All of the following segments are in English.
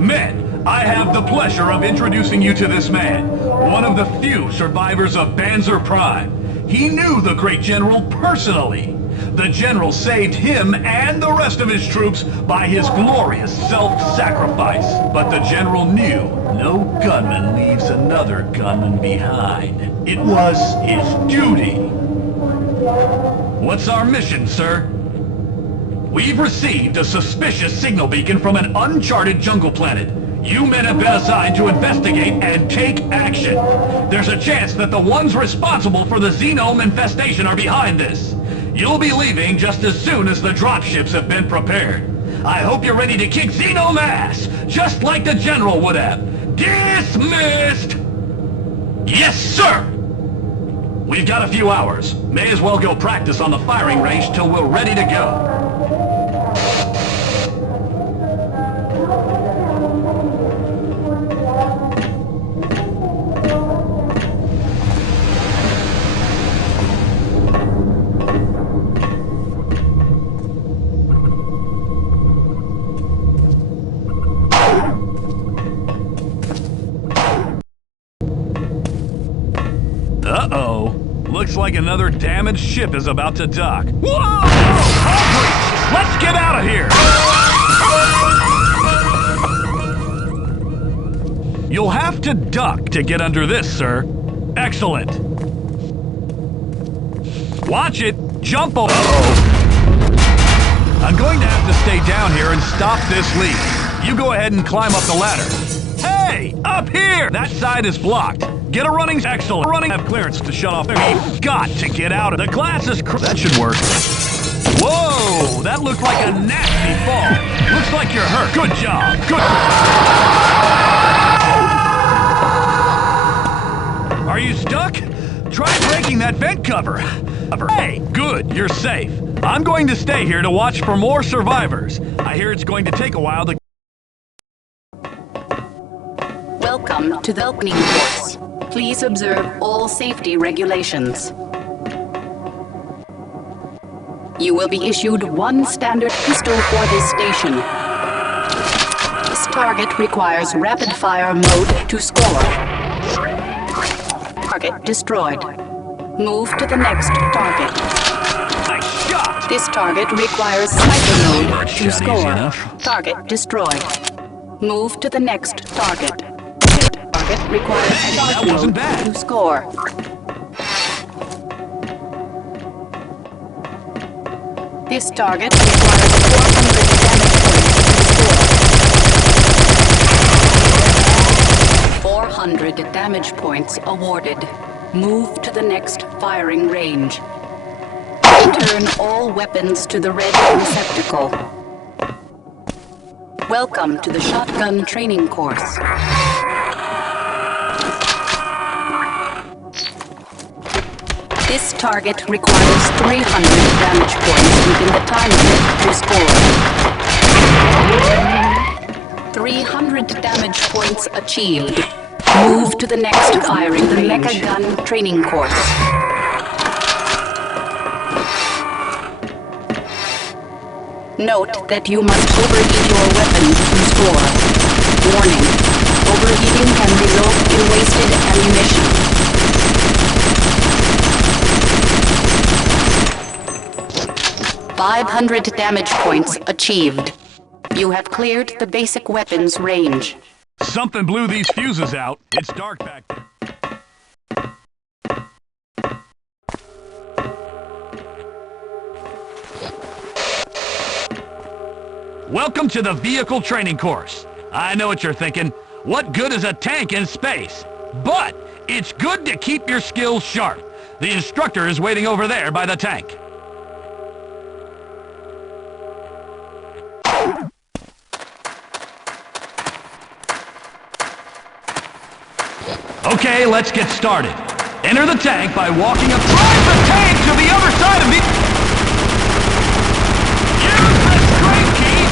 Men, I have the pleasure of introducing you to this man, one of the few survivors of Panzer Prime. He knew the great general personally. The general saved him and the rest of his troops by his glorious self-sacrifice. But the general knew no gunman leaves another gunman behind. It was his duty. What's our mission, sir? We've received a suspicious signal beacon from an uncharted jungle planet. You men have been assigned to investigate and take action. There's a chance that the ones responsible for the xenome infestation are behind this. You'll be leaving just as soon as the dropships have been prepared. I hope you're ready to kick xenome ass, just like the general would have. Dismissed! Yes, sir! We've got a few hours. May as well go practice on the firing range till we're ready to go. Uh-oh. Looks like another damaged ship is about to dock. Whoa! Let's get out of here! You'll have to duck to get under this, sir. Excellent. Watch it. Jump over. I'm going to have to stay down here and stop this leak. You go ahead and climb up the ladder. Hey! Up here! That side is blocked. Get a running excellent. Running have clearance to shut off. We've got to get out of the glass is that should work. Whoa! That looked like a nasty fall. Looks like you're hurt. Good job. Good. Are you stuck? Try breaking that vent cover. Hey, good. You're safe. I'm going to stay here to watch for more survivors. I hear it's going to take a while to. Welcome to the opening course. Please observe all safety regulations. You will be issued one standard pistol for this station. This target requires rapid-fire mode to score. Target destroyed. Move to the next target. Nice shot! This target requires sniper mode to score. Target destroyed. Move to the next target. Target requires that wasn't bad. To score. This target requires 400 damage points awarded. Move to the next firing range. Return all weapons to the red receptacle. Welcome to the shotgun training course. This target requires 300 damage points within the time limit to score. 300 damage points achieved. Move to the next firing the mecha gun training course. Note that you must overheat your weapon to score. Warning, overheating can result in wasted ammunition. 500 damage points achieved. You have cleared the basic weapons range. Something blew these fuses out. It's dark back there. Welcome to the vehicle training course. I know what you're thinking. What good is a tank in space? But it's good to keep your skills sharp. The instructor is waiting over there by the tank. Okay, let's get started. Enter the tank by walking up. Drive the tank to the other side of the... Use the straight key.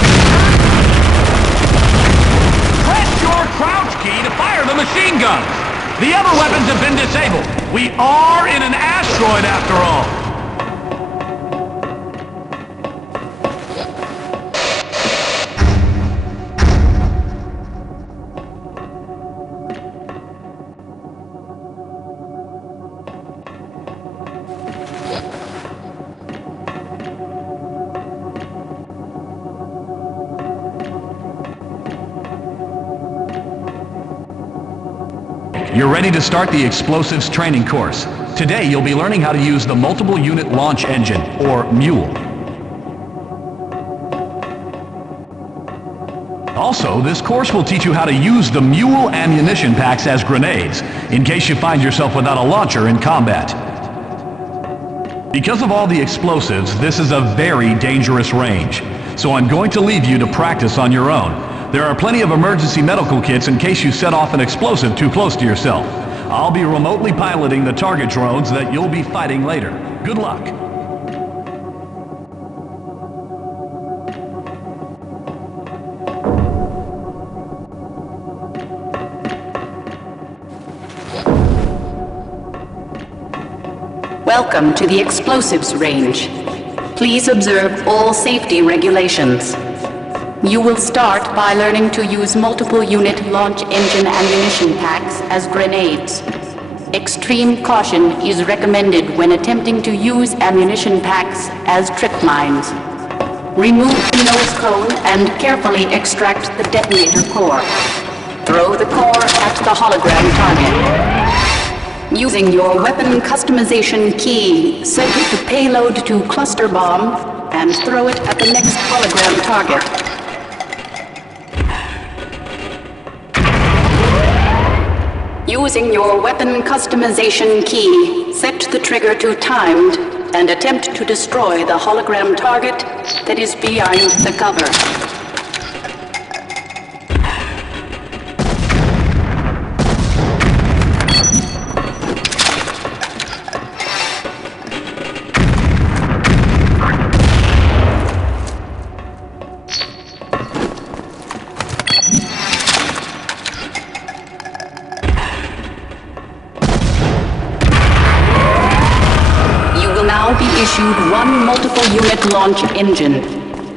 Press your crouch key to fire the machine guns. The other weapons have been disabled. We are in an asteroid after all. You're ready to start the explosives training course. Today you'll be learning how to use the multiple unit launch engine, or MULE. Also, this course will teach you how to use the MULE ammunition packs as grenades, in case you find yourself without a launcher in combat. Because of all the explosives, this is a very dangerous range, so I'm going to leave you to practice on your own. There are plenty of emergency medical kits in case you set off an explosive too close to yourself. I'll be remotely piloting the target drones that you'll be fighting later. Good luck. Welcome to the explosives range. Please observe all safety regulations. You will start by learning to use multiple unit launch engine ammunition packs as grenades. Extreme caution is recommended when attempting to use ammunition packs as trip mines. Remove the nose cone and carefully extract the detonator core. Throw the core at the hologram target. Using your weapon customization key, set the payload to cluster bomb and throw it at the next hologram target. Using your weapon customization key, set the trigger to timed and attempt to destroy the hologram target that is behind the cover. Issued one multiple unit launch engine.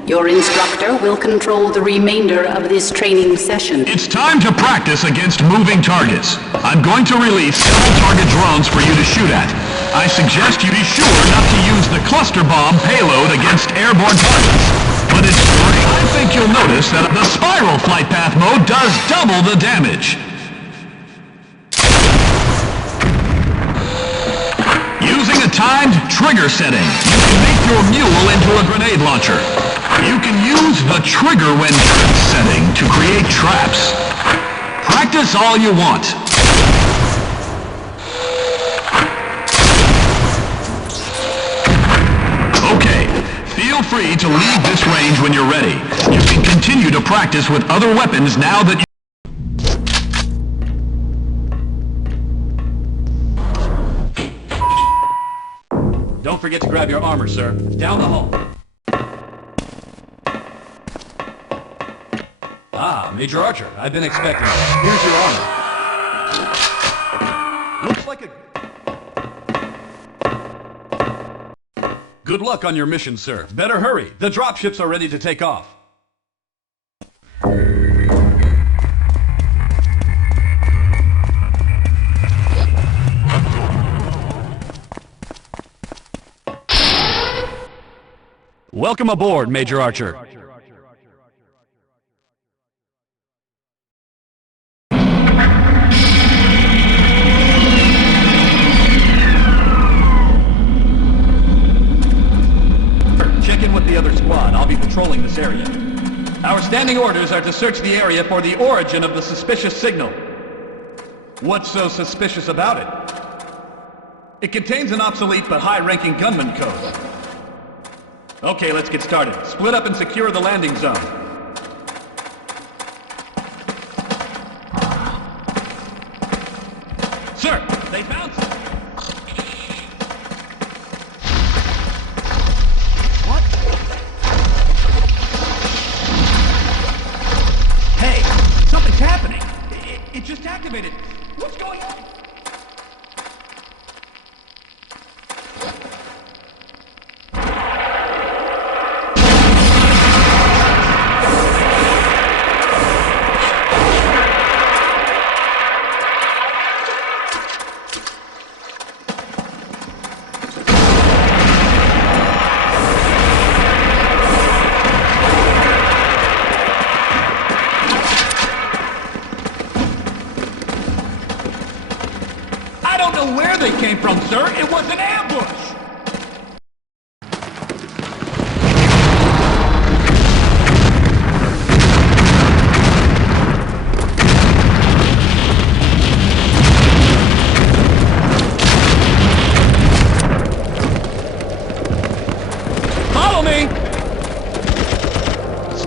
Your instructor will control the remainder of this training session. It's time to practice against moving targets. I'm going to release several target drones for you to shoot at. I suggest you be sure not to use the cluster bomb payload against airborne targets. But it's free. I think you'll notice that the spiral flight path mode does double the damage. Using a timed trigger setting, you can make your mule into a grenade launcher. You can use the trigger when trip setting to create traps. Practice all you want. Okay, feel free to leave this range when you're ready. You can continue to practice with other weapons now that you... Don't forget to grab your armor, sir. Down the hall. Ah, Major Archer. I've been expecting you. Here's your armor. Looks like a... Good luck on your mission, sir. Better hurry. The dropships are ready to take off. Welcome aboard, Major Archer. Check in with the other squad. I'll be patrolling this area. Our standing orders are to search the area for the origin of the suspicious signal. What's so suspicious about it? It contains an obsolete but high-ranking gunman code. Okay, let's get started. Split up and secure the landing zone. Sir, they found something. What? Hey, something's happening. It just activated. What's going on?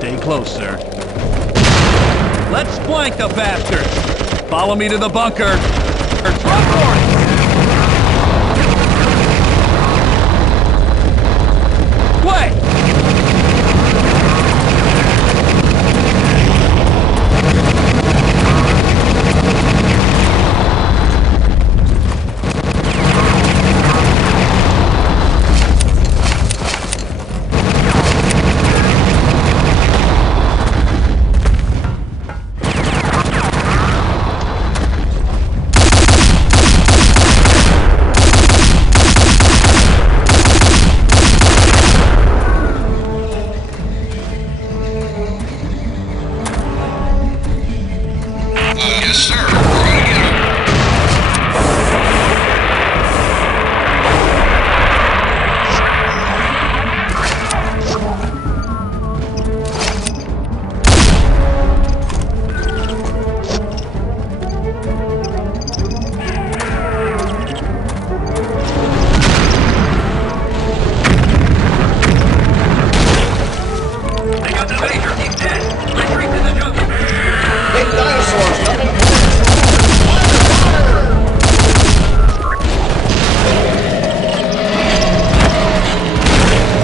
Stay close, sir. Let's flank the bastards! Follow me to the bunker! Run for it! Wait! Yes, sir. We're gonna get him. They got the major! He's dead! Retreat to the jungle! Big dinosaurs, nothing.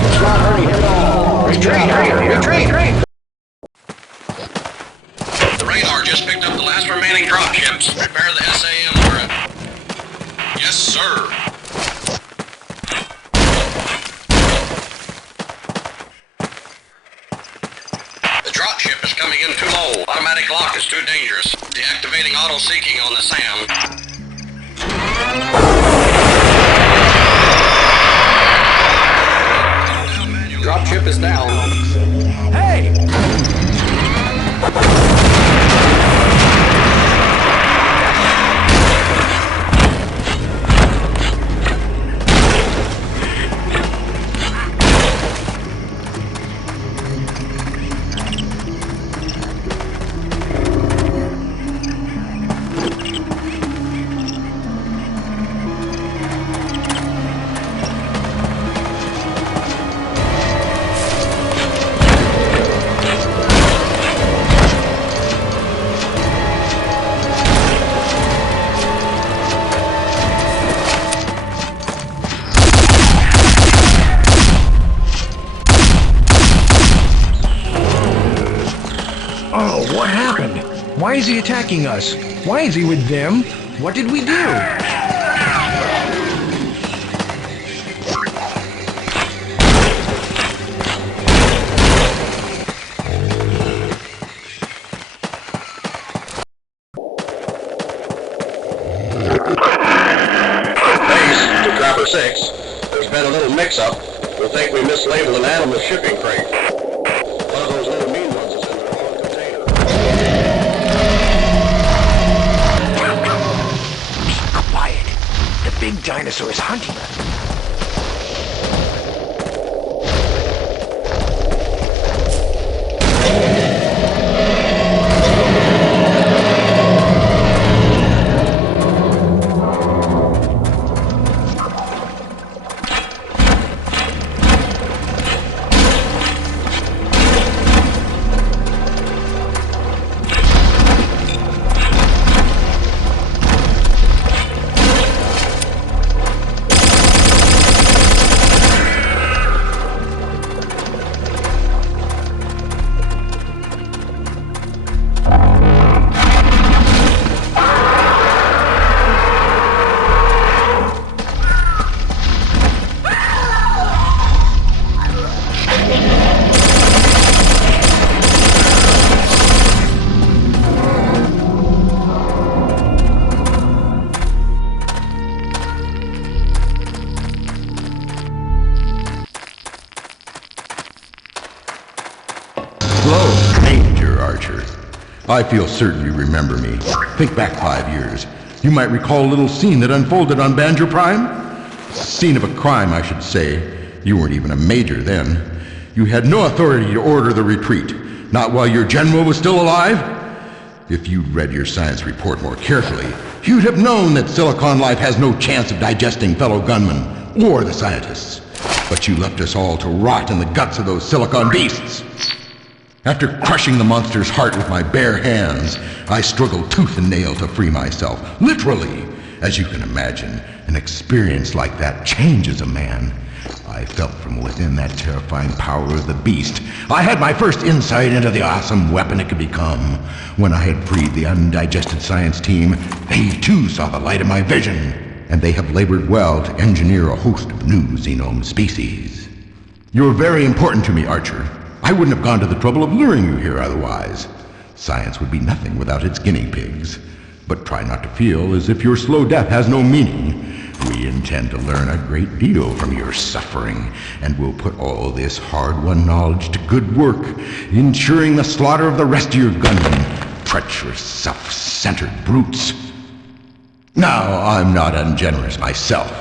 It's not hurting him at all. Retreat! The radar just picked up the last remaining dropships. Prepare the SAM turret. Yes, sir. The dropship is coming in too low. Automatic lock is too dangerous. Deactivating auto-seeking on the SAM. Dropship is down. Hey! Oh, what happened? Why is he attacking us? Why is he with them? What did we do? Base to Trapper 6. There's been a little mix-up. We think we mislabeled an animal shipping crate. One of those little mean ones is in the wrong container. Be quiet. The big dinosaur is hunting us. Hello, Major Archer. I feel certain you remember me. Think back 5 years. You might recall a little scene that unfolded on Banjo Prime. Scene of a crime, I should say. You weren't even a major then. You had no authority to order the retreat, not while your general was still alive. If you'd read your science report more carefully, you'd have known that Silicon life has no chance of digesting fellow gunmen or the scientists. But you left us all to rot in the guts of those Silicon beasts. After crushing the monster's heart with my bare hands, I struggled tooth and nail to free myself. Literally! As you can imagine, an experience like that changes a man. I felt from within that terrifying power of the beast. I had my first insight into the awesome weapon it could become. When I had freed the undigested science team, they too saw the light of my vision, and they have labored well to engineer a host of new xenome species. You're very important to me, Archer. I wouldn't have gone to the trouble of luring you here otherwise. Science would be nothing without its guinea pigs. But try not to feel as if your slow death has no meaning. We intend to learn a great deal from your suffering, and we'll put all this hard-won knowledge to good work, ensuring the slaughter of the rest of your gunmen, treacherous, self-centered brutes. Now, I'm not ungenerous myself.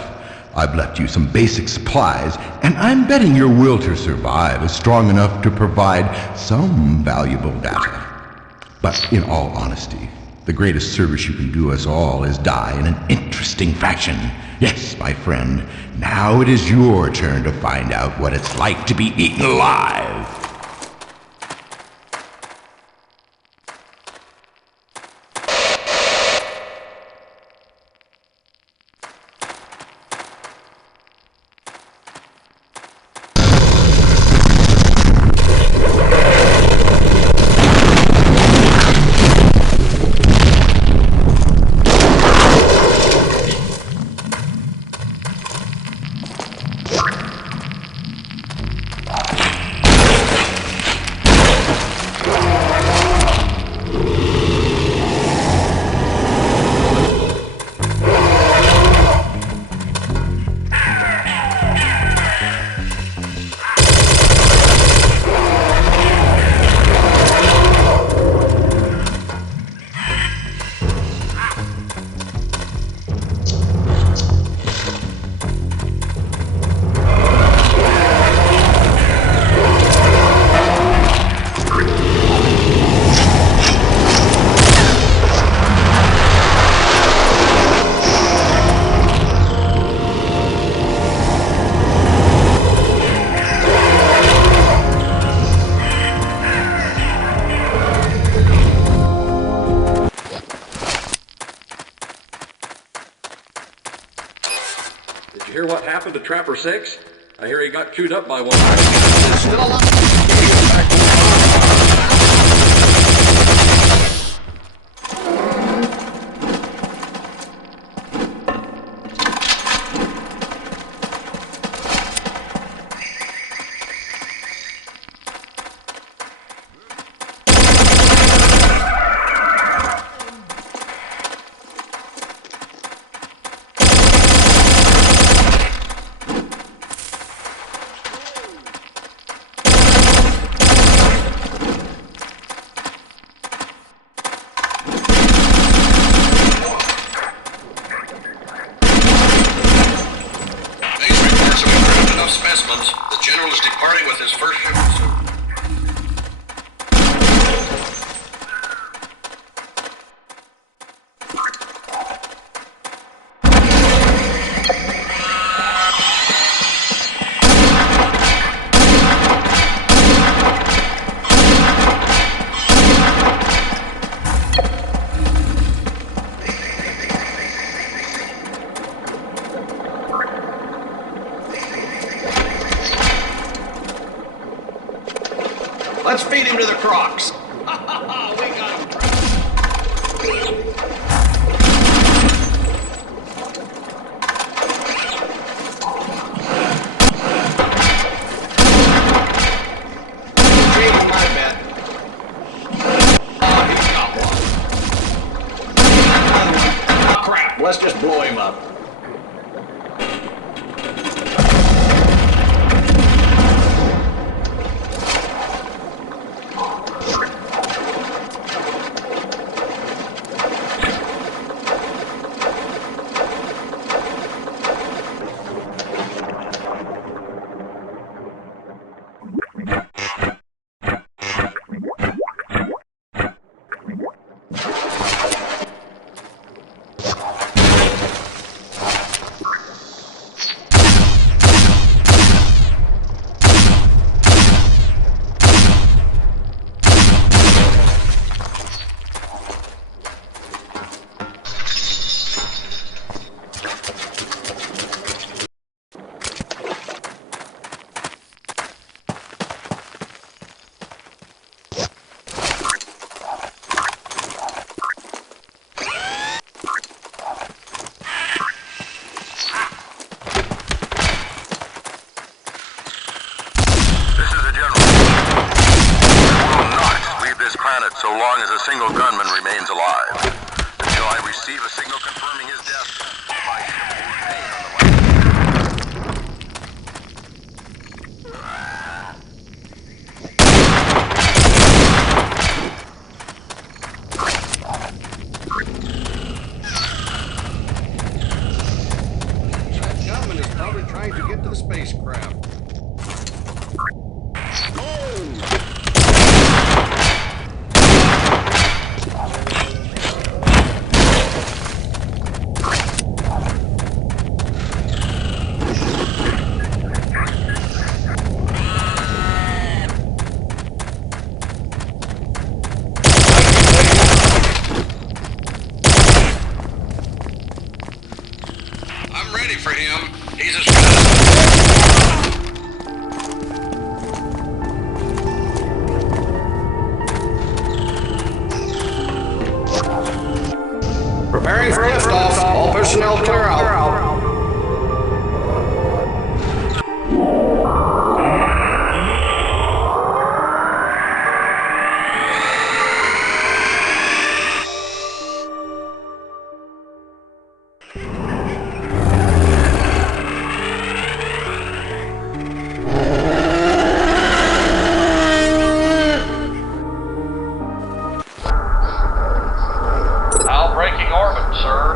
I've left you some basic supplies, and I'm betting your will to survive is strong enough to provide some valuable data. But in all honesty, the greatest service you can do us all is die in an interesting fashion. Yes, my friend, now it is your turn to find out what it's like to be eaten alive. Did you hear what happened to Trapper 6? I hear he got chewed up by one. Still alive. Specimens. The General is departing with his first shipment soon. Let's feed him to the crocs. We got him. Trading my bet. Oh, he's got one. Oh, crap. Let's just blow him up. planet so long as a single gunman remains alive. Until I receive a signal confirming his death, my ship will remain on the That gunman is probably trying to get to the spacecraft. I'm ready for him. He's as good as... Preparing for liftoff. All personnel clear out. Now breaking orbit, sir.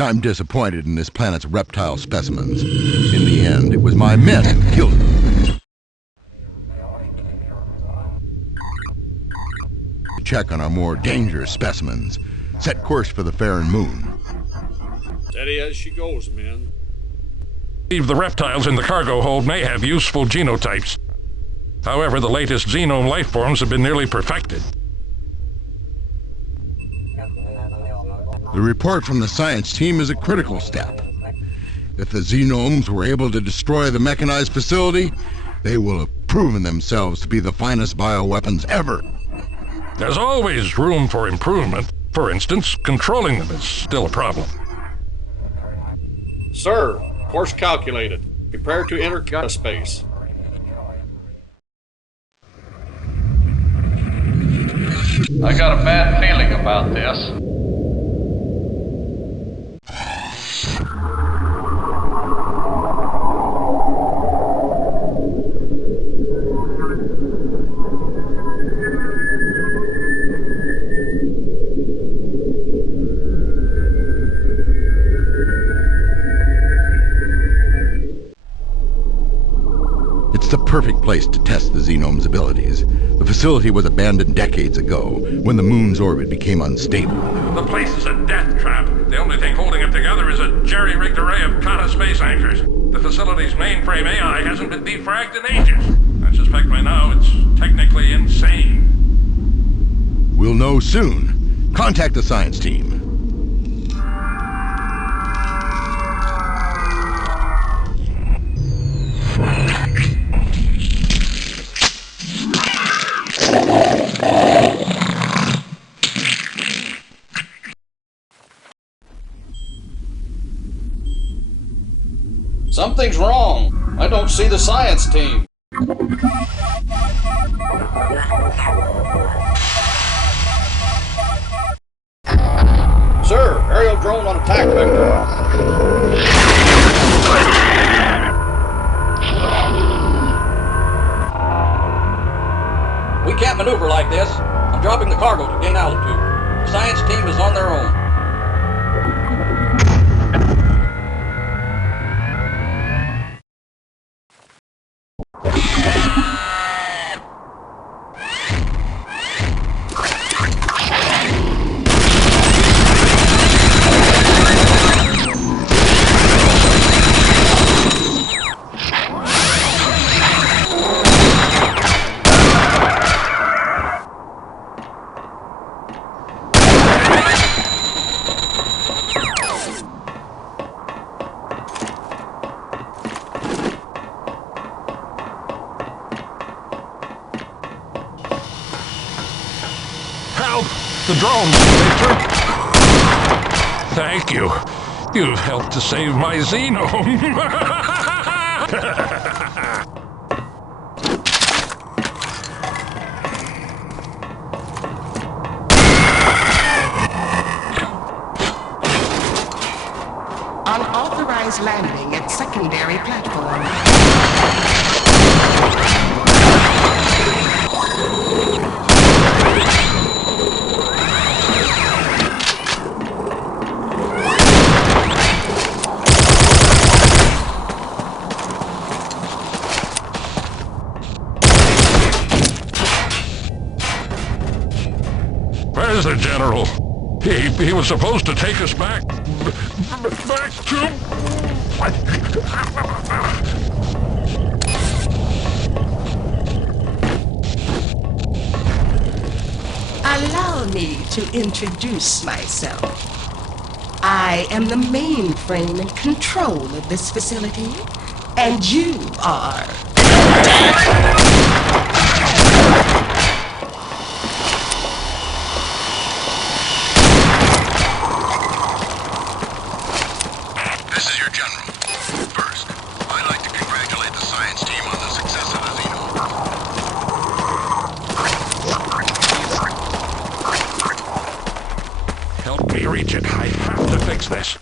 I'm disappointed in this planet's reptile specimens. In the end, it was my men who killed them. Check on our more dangerous specimens. Set course for the Farron Moon. Steady as she goes, men. The reptiles in the cargo hold may have useful genotypes. However, the latest genome life forms have been nearly perfected. The report from the science team is a critical step. If the xenomes were able to destroy the mechanized facility, they will have proven themselves to be the finest bioweapons ever. There's always room for improvement. For instance, controlling them is still a problem. Sir, course calculated. Prepare to enter Gunna space. I got a bad feeling about this. It's the perfect place to test the xenome's abilities. The facility was abandoned decades ago, when the moon's orbit became unstable. The place is a death trap. The only thing holding it together is a jerry-rigged array of Kata space anchors. The facility's mainframe AI hasn't been defragged in ages. I suspect by now it's technically insane. We'll know soon. Contact the science team. Something's wrong. I don't see the science team. Sir, aerial drone on attack vector. We can't maneuver like this. I'm dropping the cargo to gain altitude. The science team is on their own. Help! The drones, Victor! Thank you. You've helped to save my Xenome. Unauthorized landing at secondary platform. Where's the General? He was supposed to take us back to... Allow me to introduce myself. I am the mainframe in control of this facility, and you are... This is your general. First, I'd like to congratulate the science team on the success of the Xenome. Help me reach it. I have to fix this.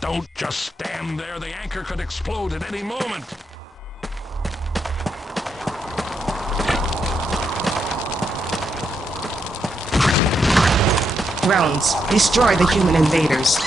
Don't just stand there. The anchor could explode at any moment. Drones, destroy the human invaders.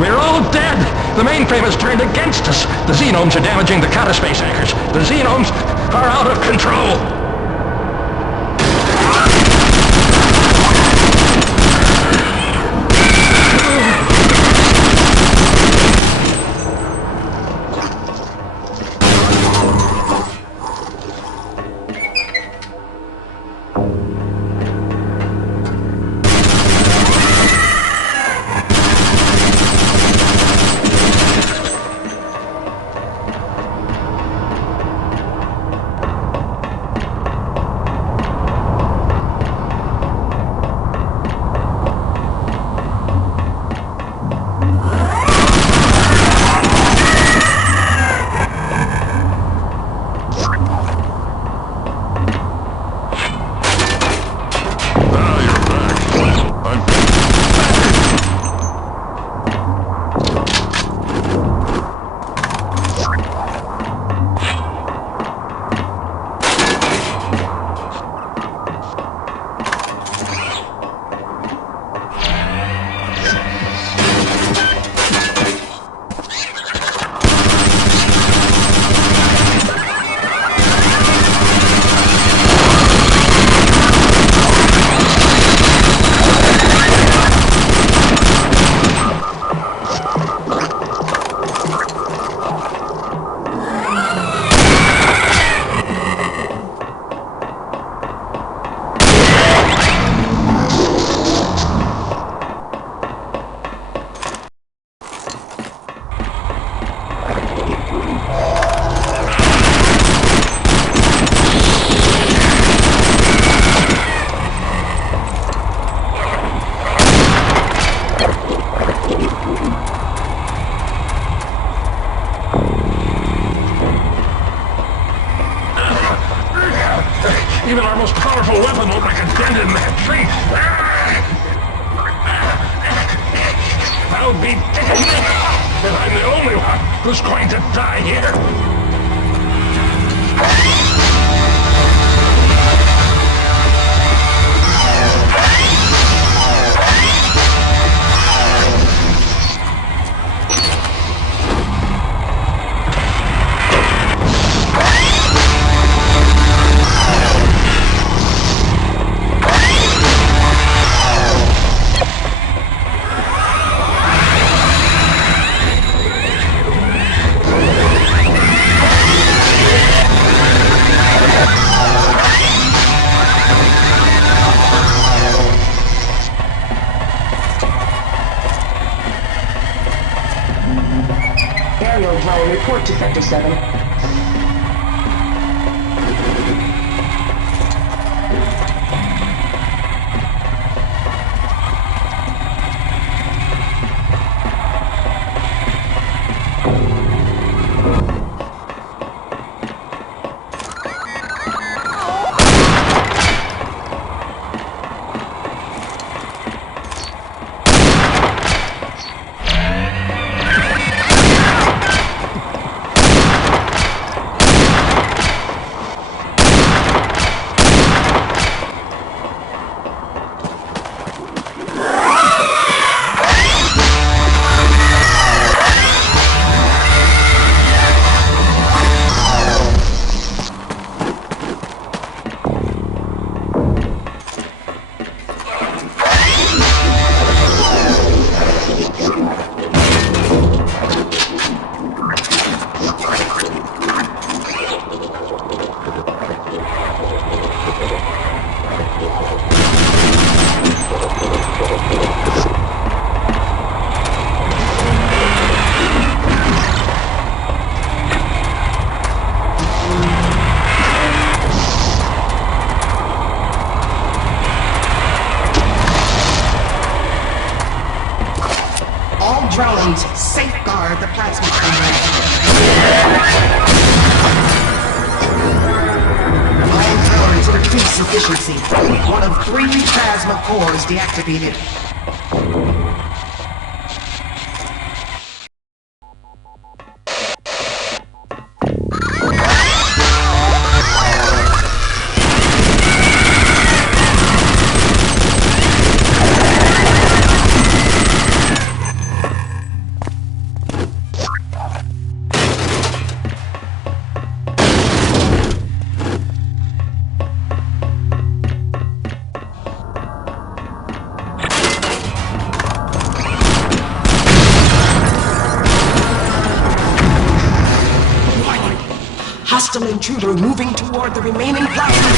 We're all dead! The mainframe has turned against us! The Xenomes are damaging the Cataspace anchors! The Xenomes are out of control! Even our most powerful weapon won't make a dent in that thing. I'll be dead, but I'm the only one who's going to die here. Aerial drone, report to Sector 7. Drones, safeguard the plasma chamber. All drones reduce efficiency. One of 3 plasma cores deactivated. Hostile intruder moving toward the remaining plasma.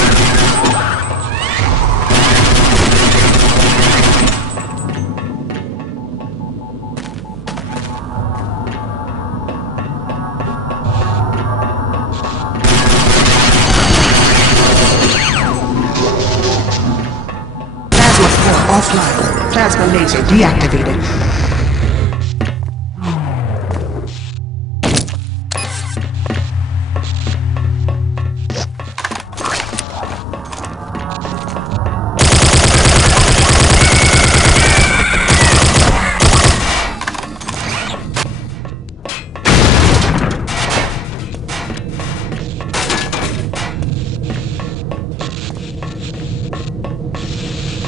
Plasma core offline. Plasma laser deactivated.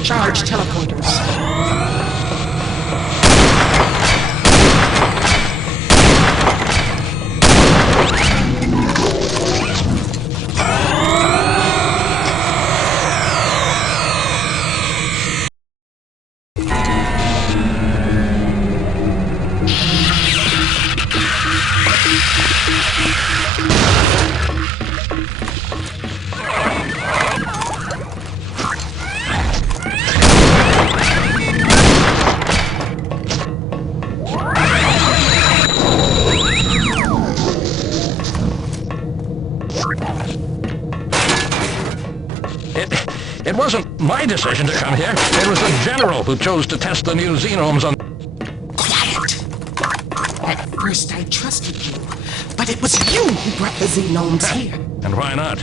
Charge teleporters. It wasn't my decision to come here. It was the General who chose to test the new xenomes on... Quiet! At first I trusted you, but it was you who brought the xenomes here. And why not?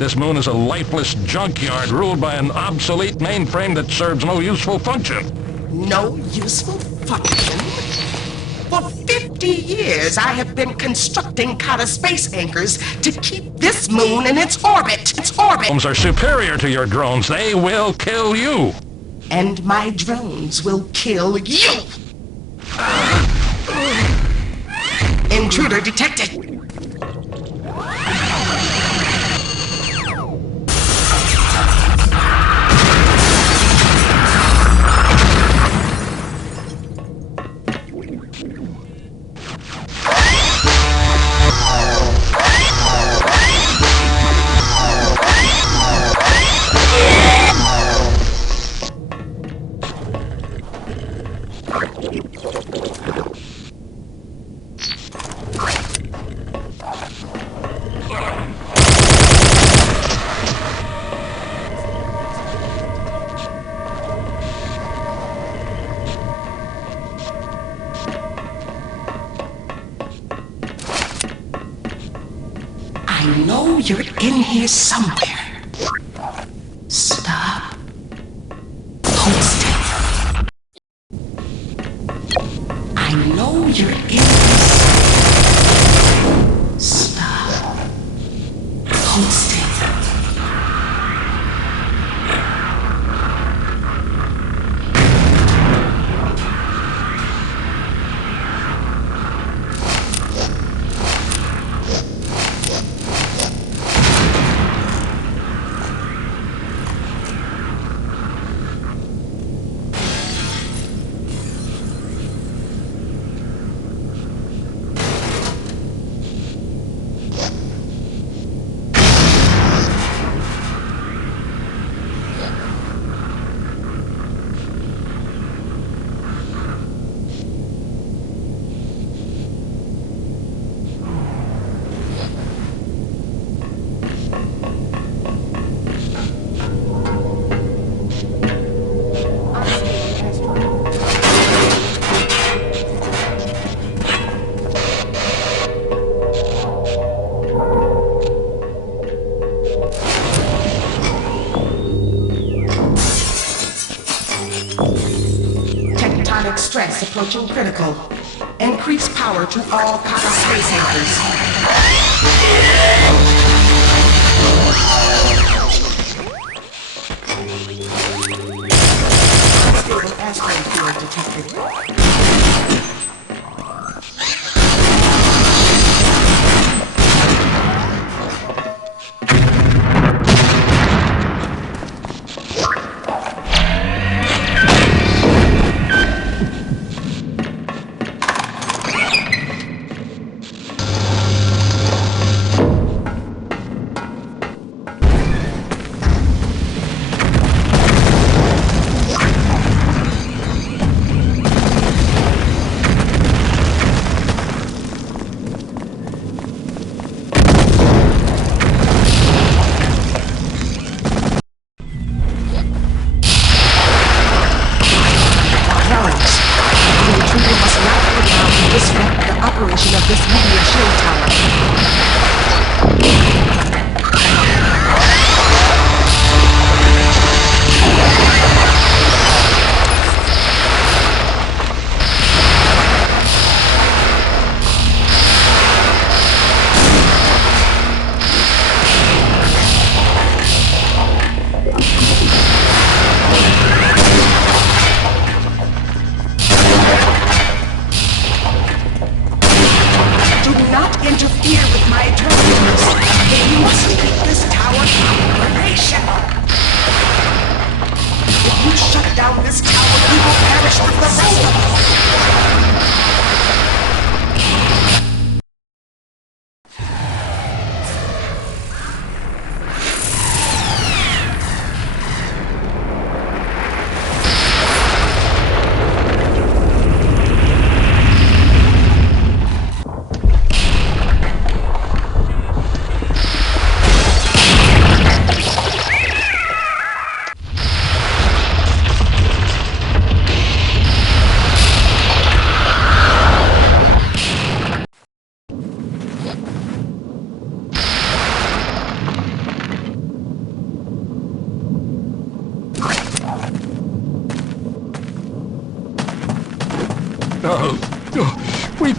This moon is a lifeless junkyard ruled by an obsolete mainframe that serves no useful function. No useful function? For 50 years, I have been constructing Kata space anchors to keep this moon in its orbit. Drones are superior to your drones. They will kill you. And my drones will kill you. Intruder detected. I know you're in here somewhere. Stop. Hold still. I know you're in here somewhere. Stop. Hold still. Tectonic stress approaching critical. Increase power to all Kata space anchors. Unstable asteroid field detected.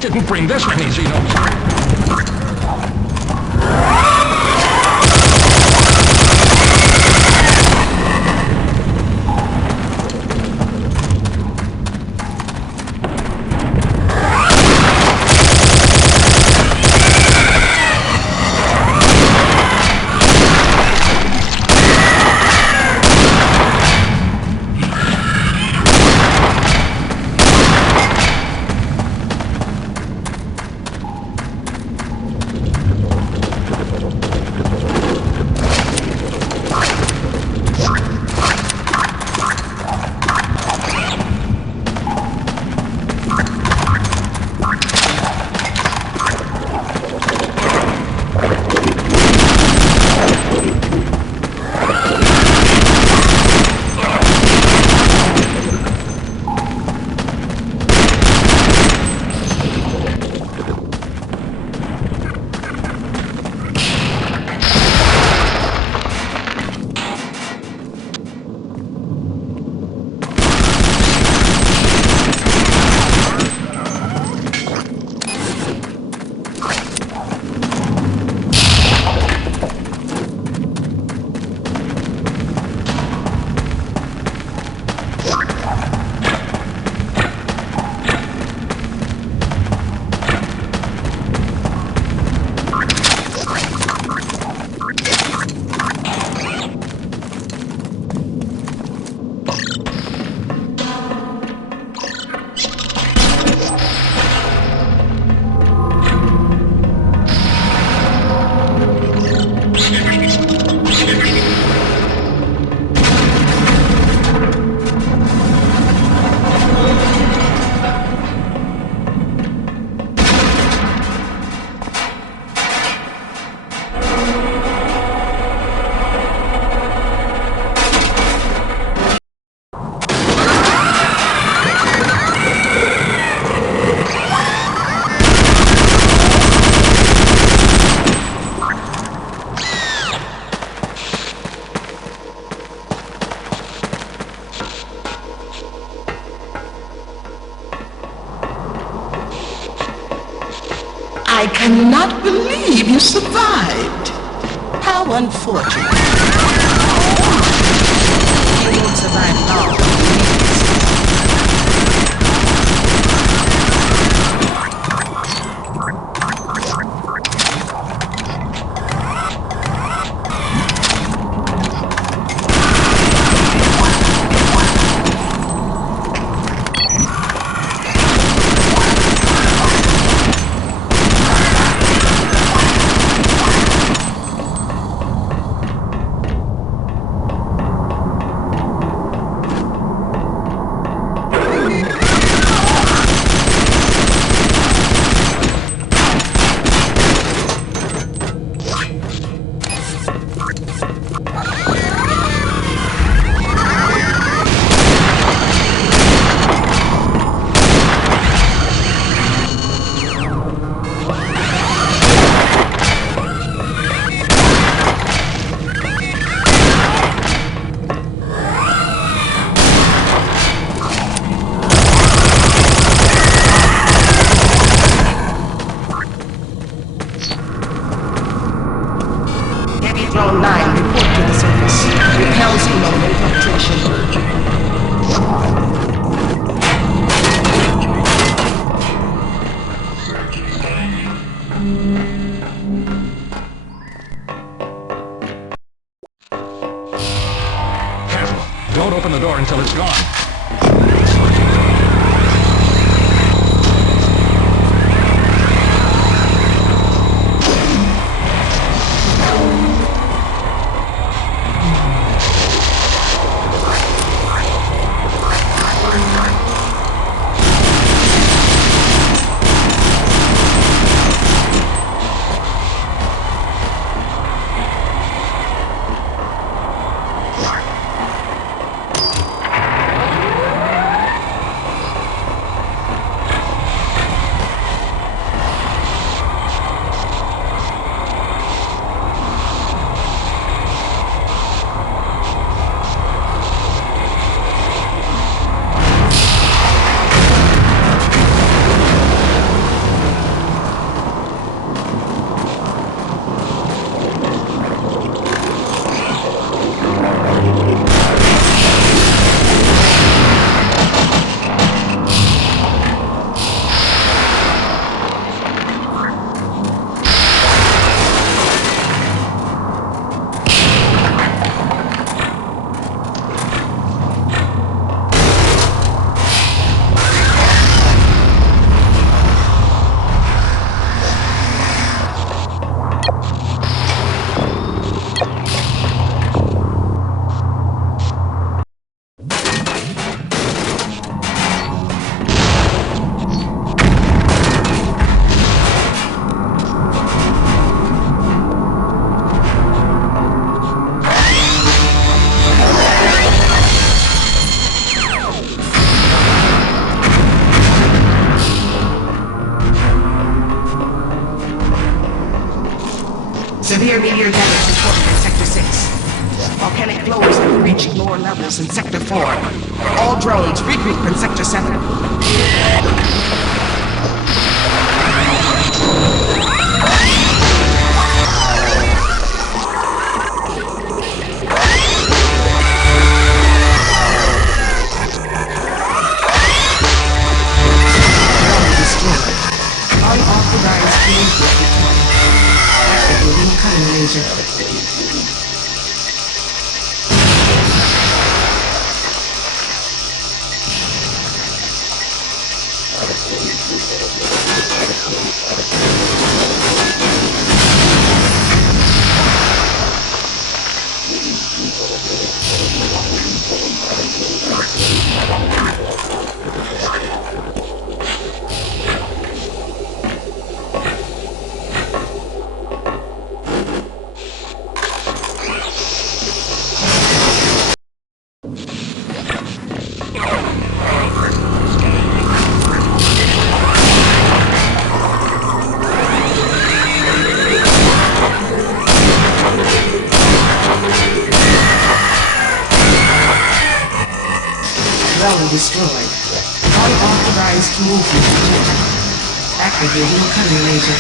didn't bring this many Xenos. I cannot believe you survived. How unfortunate. You won't survive long. Zone 9, report to the surface. Repel Zeno in penetration. Careful. Don't open the door until it's gone. Severe meteor damage reported in Sector 6. Volcanic flows have reached lower levels in Sector 4. All drones regroup in Sector 7. Unauthorized communication deployed. Activating cutting laser. Drone destroyed. Unauthorized movement detected. Activating cutting laser.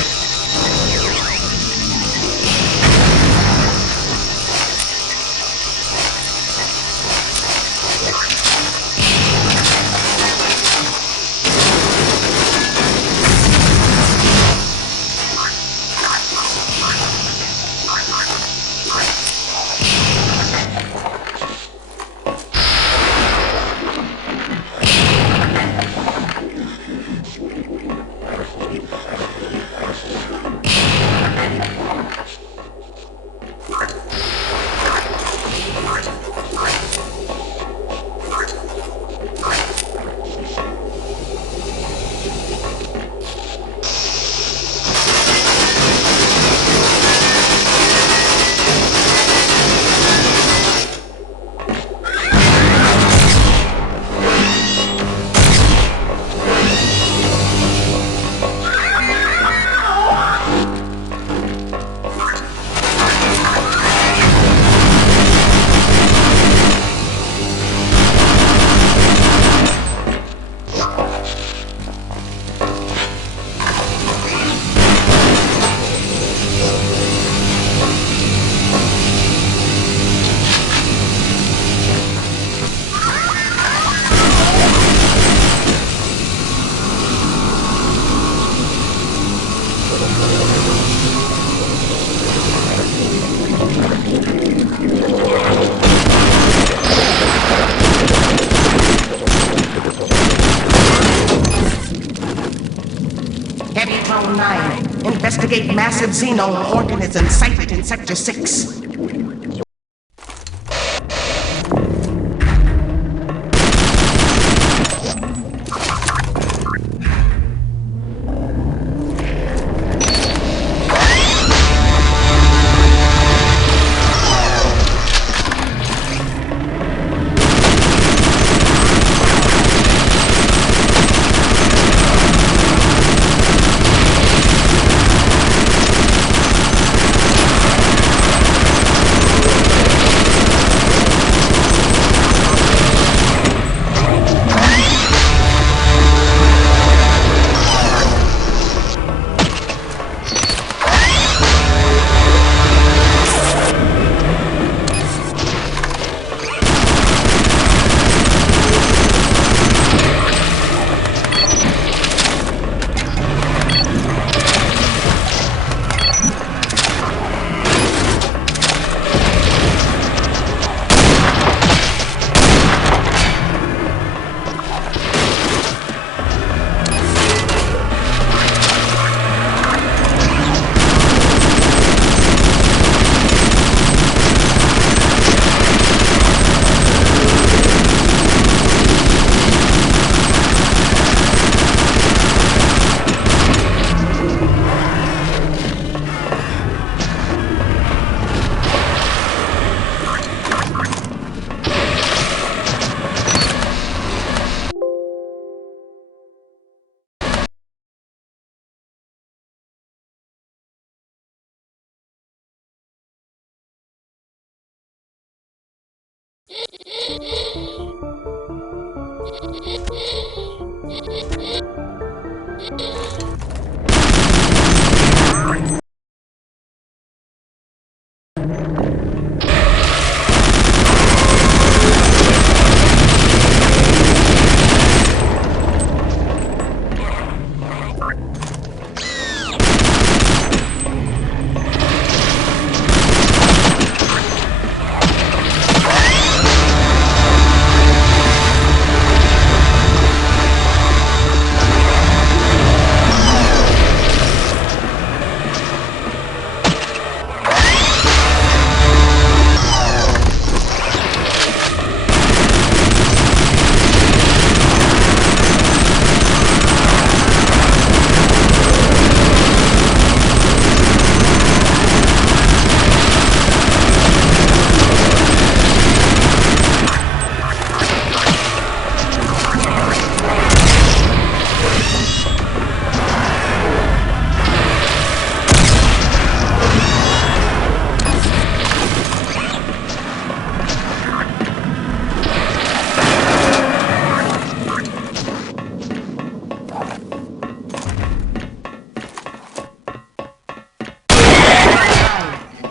Heavy Drone 9. Investigate massive xenome organisms sighted in Sector 6.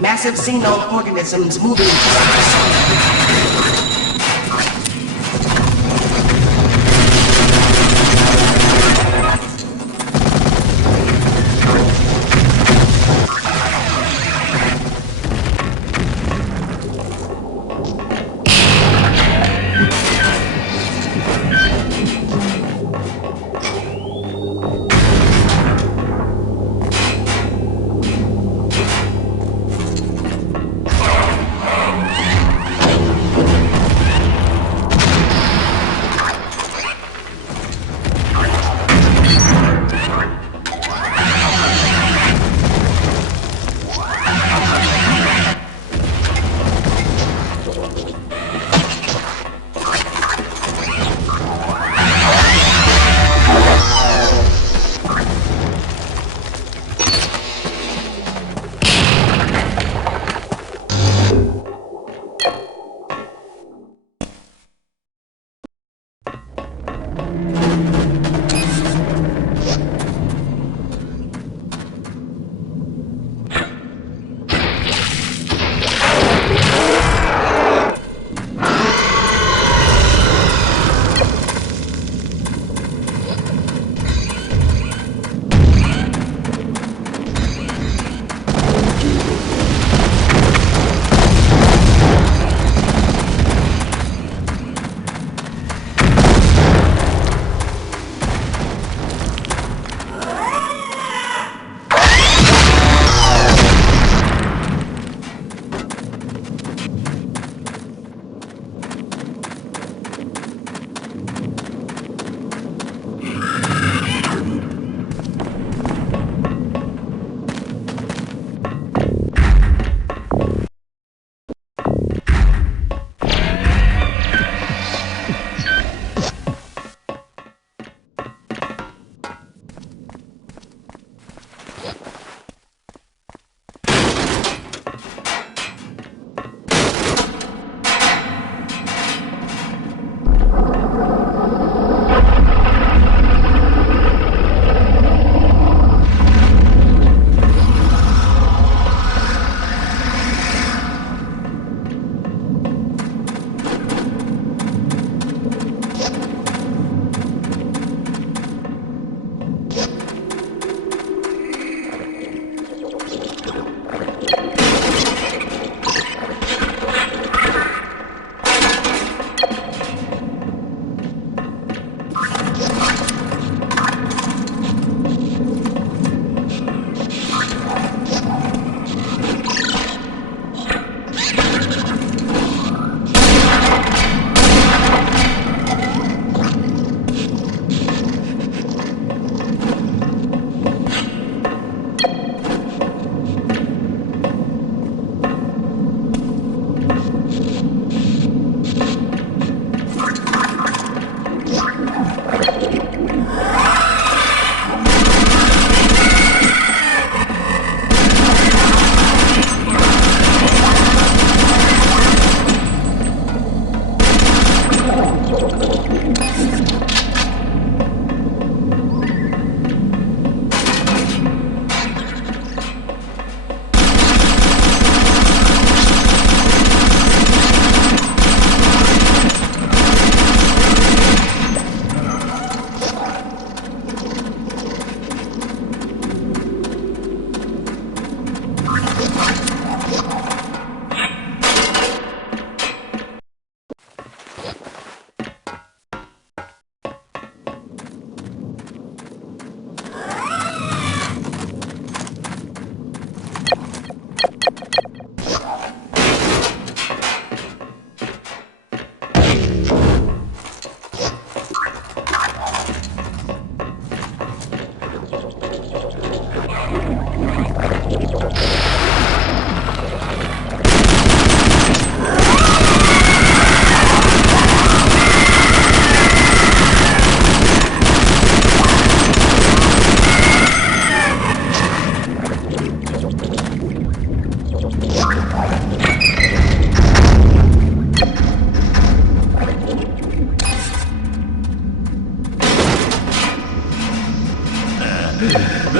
Massive xenon organisms moving toward the sun.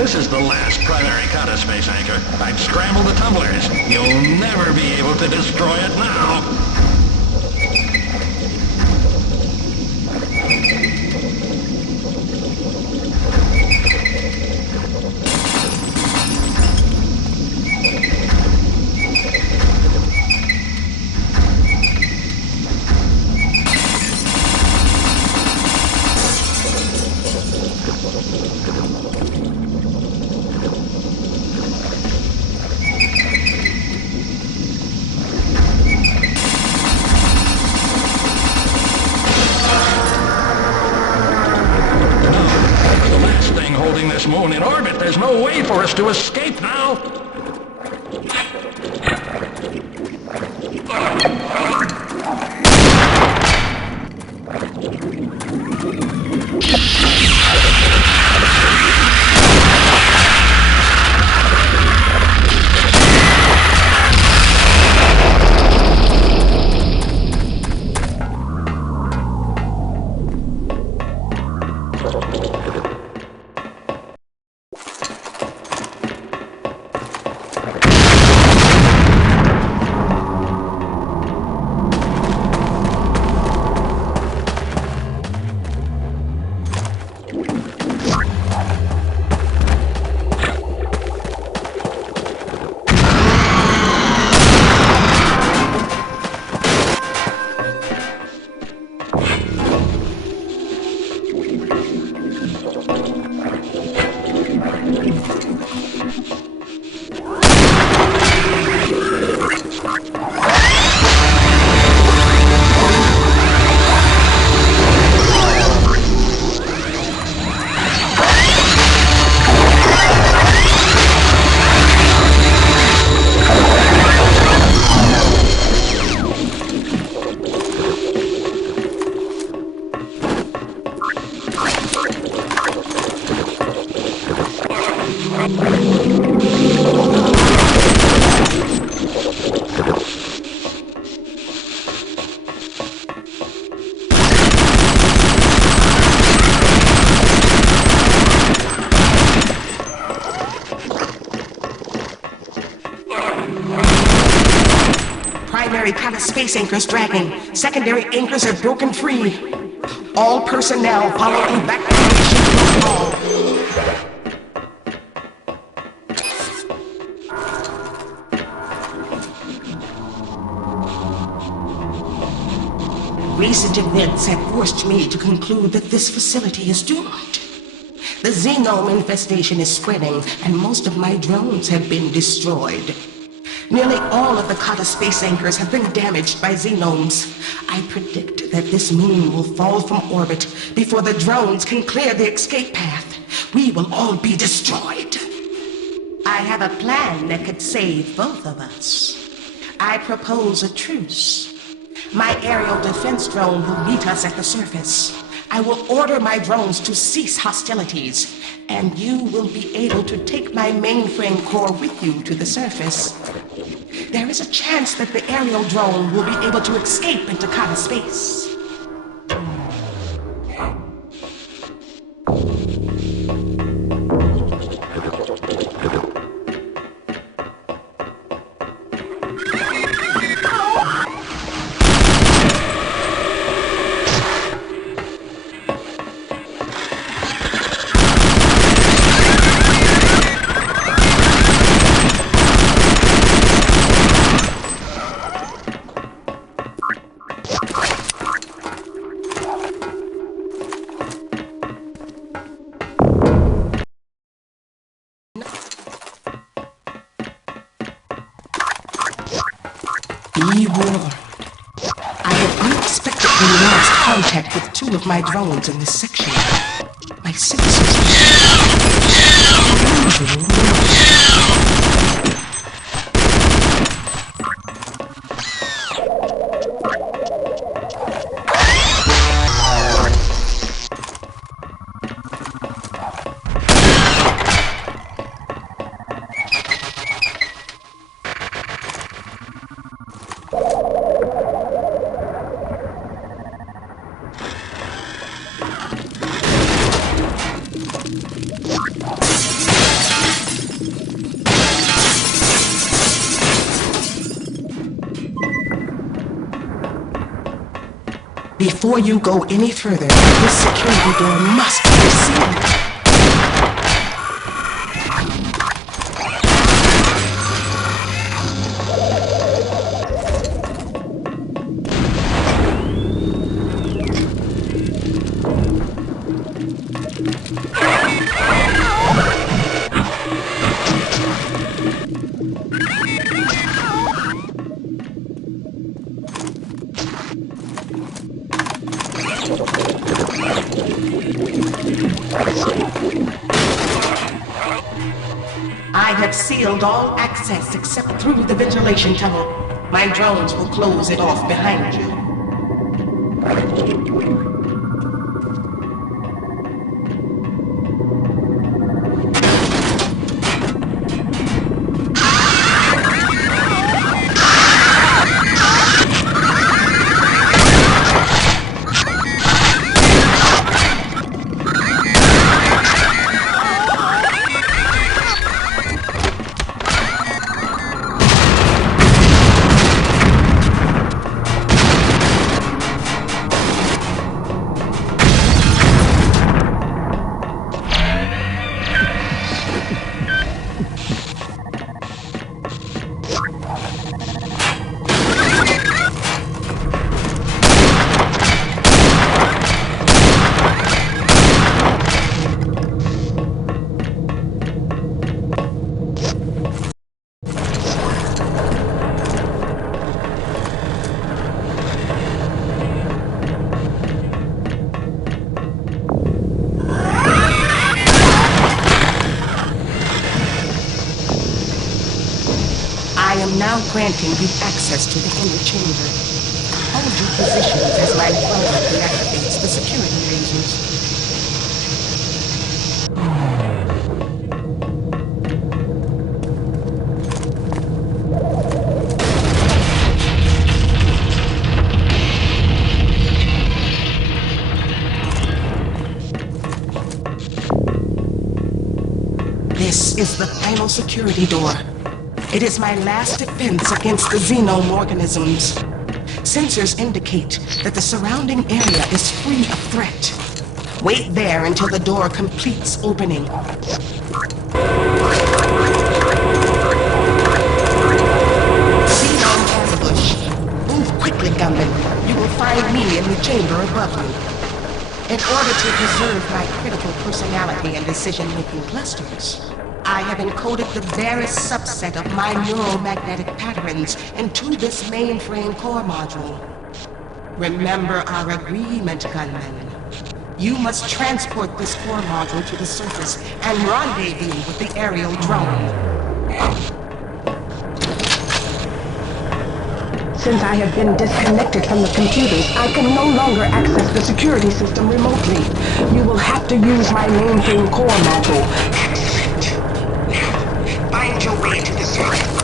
this is the last primary counter space anchor. I'd scramble the tumblers. You'll never be able to destroy it now. This moon in orbit. There's no way for us to escape now. Primary counter space anchors dragging. Secondary anchors are broken free. All personnel follow evacuation protocol. Recent events have forced me to conclude that this facility is doomed. The xenome infestation is spreading, and most of my drones have been destroyed. Nearly all of the Kata space anchors have been damaged by xenomes. I predict that this moon will fall from orbit before the drones can clear the escape path. We will all be destroyed. I have a plan that could save both of us. I propose a truce. My aerial defense drone will meet us at the surface. I will order my drones to cease hostilities, and you will be able to take my mainframe core with you to the surface. There is a chance that the aerial drone will be able to escape into Kata space. Be warned. I have unexpectedly lost contact with two of my drones in this section. My sensors Before you go any further, this security door must be sealed. I have sealed all access except through the ventilation tunnel. My drones will close it off behind you. I am now granting you access to the inner chamber. Hold your positions as my drone deactivates the security lasers. This is the final security door. It is my last defense against the xenome organisms. Sensors indicate that the surrounding area is free of threat. Wait there until the door completes opening. Xenome ambush. Move quickly, Gunman. You will find me in the chamber above you. In order to preserve my critical personality and decision-making clusters, I have encoded the barest subset of my neuromagnetic patterns into this mainframe core module. Remember our agreement, Gunman. You must transport this core module to the surface and rendezvous with the aerial drone. Since I have been disconnected from the computers, I can no longer access the security system remotely. You will have to use my mainframe core module. Find your way to the surface.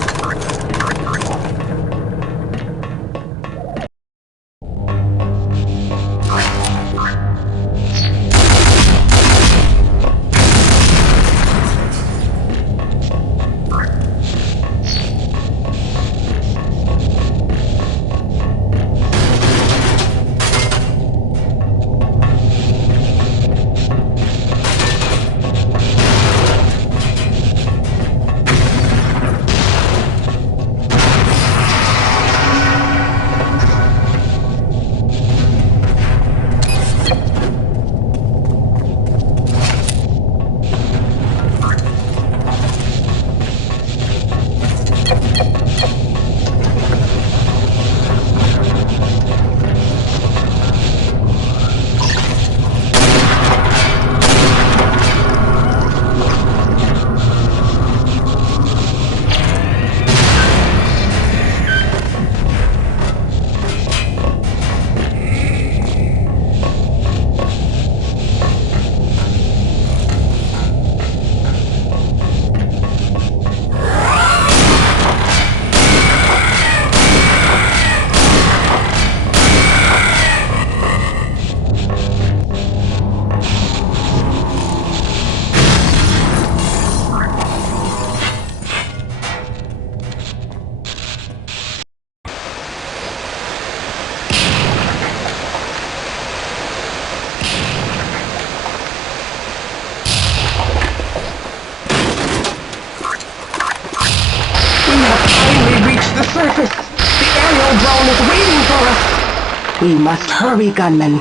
We must hurry, Gunman.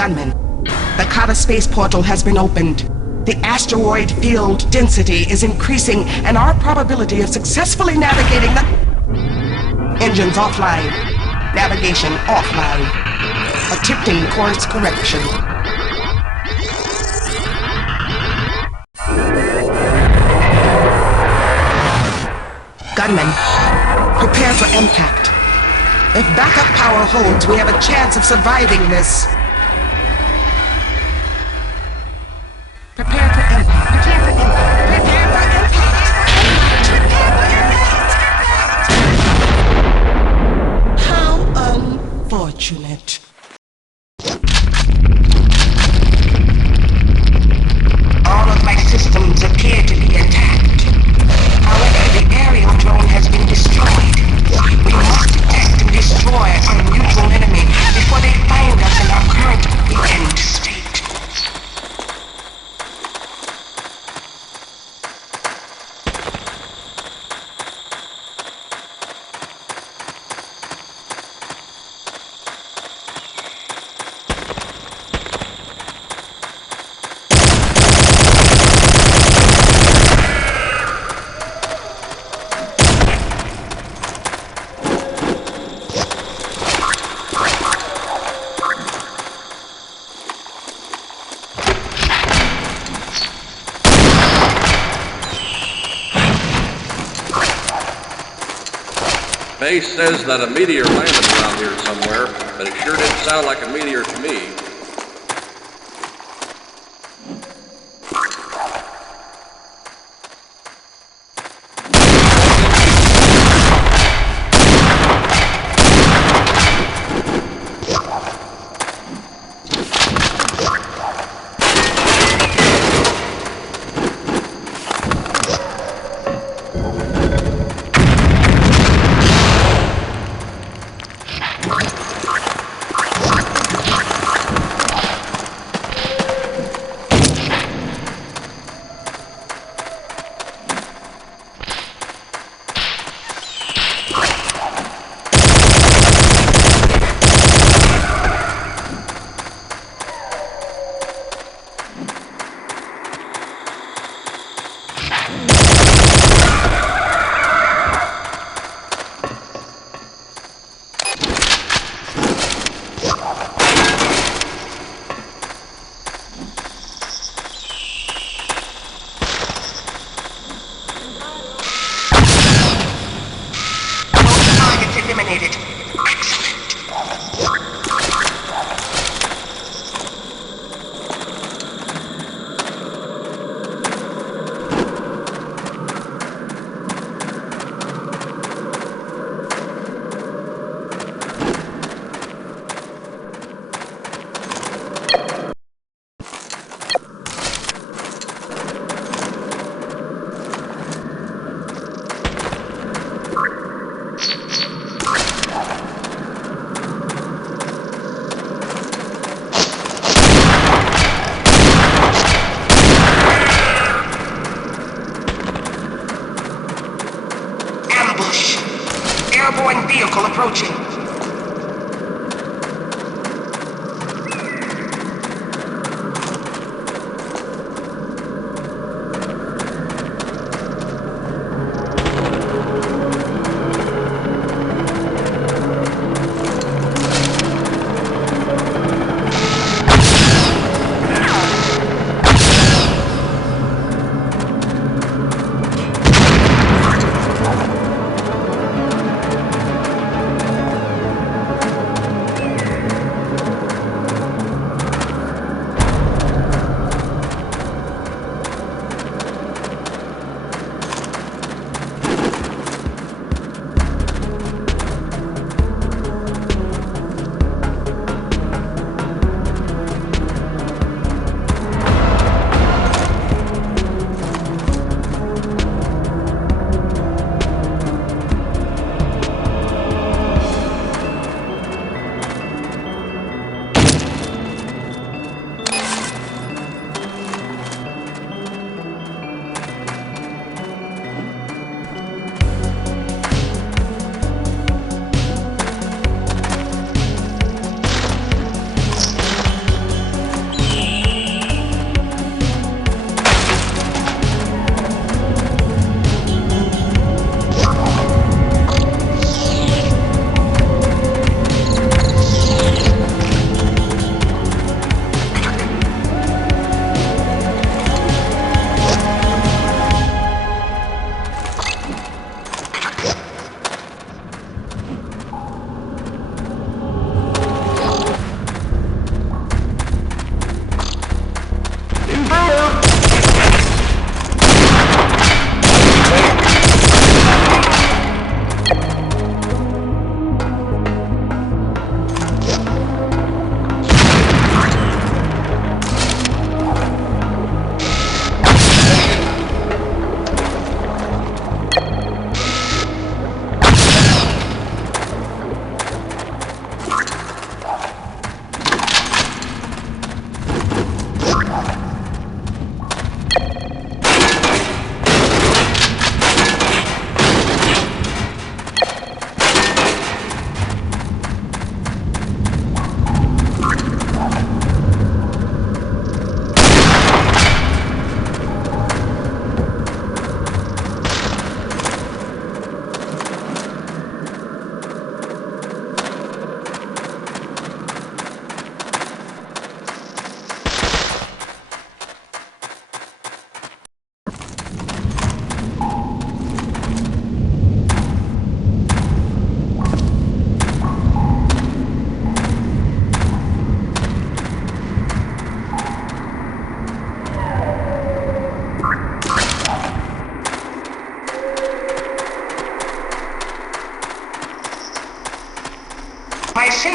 Gunman, the Kata space portal has been opened. The asteroid field density is increasing, and our probability of successfully navigating the... Engines offline. Navigation offline. Attempting course correction. Gunman, prepare for impact. If backup power holds, we have a chance of surviving this. Prepare for impact. Prepare for impact. Prepare for impact. How unfortunate. All of my systems appear to be intact. However, the aerial drone has been destroyed. We must detect and destroy our mutual enemy before they find us in our current weakened state. Base says that a meteor landed around here somewhere, but it sure didn't sound like a meteor to me. Eliminated. Excellent. Airborne vehicle approaching.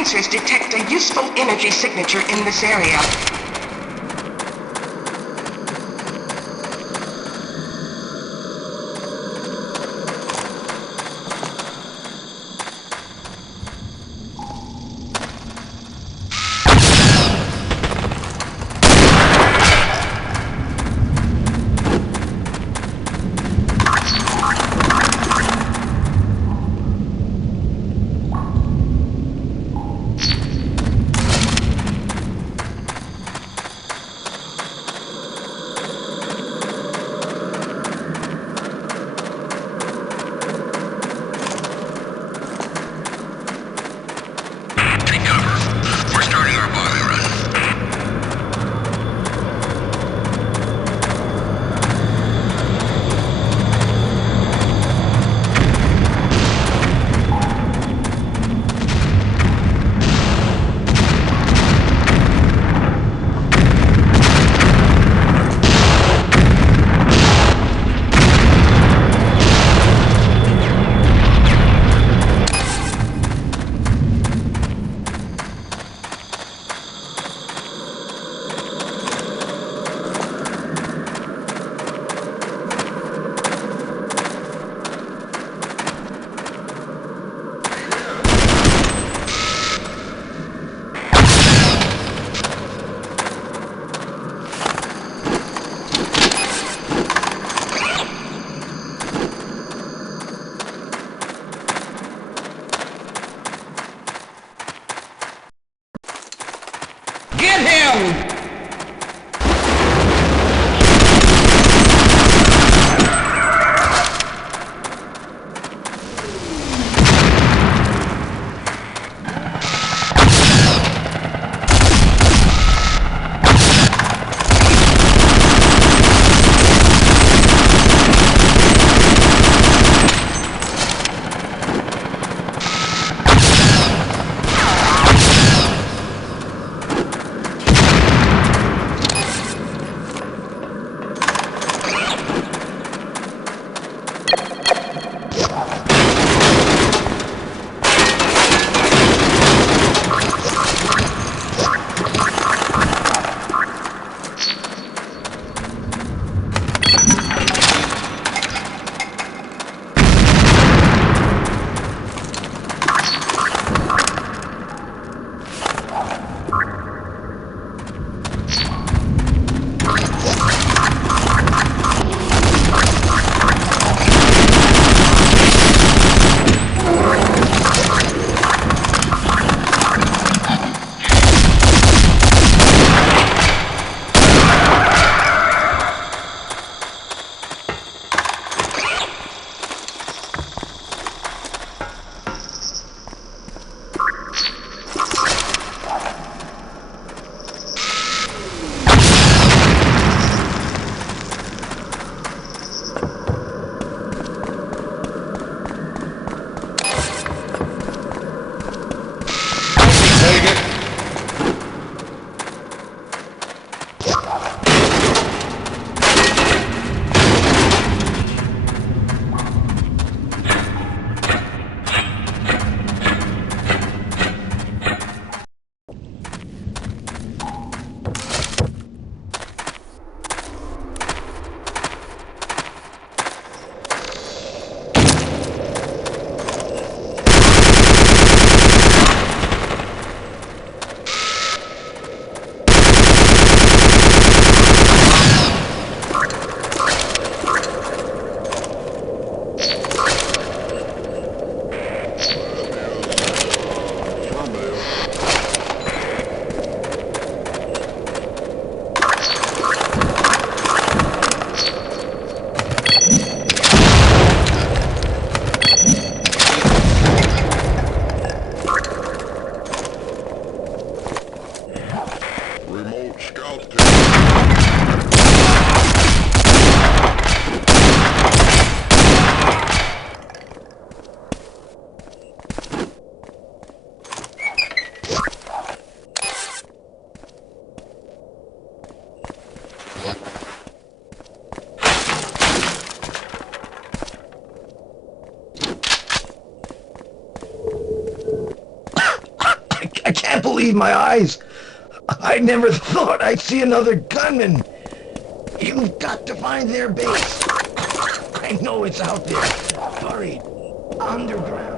sensors detect a useful energy signature in this area. Get him! believe my eyes. I never thought I'd see another gunman. You've got to find their base. I know it's out there, buried underground.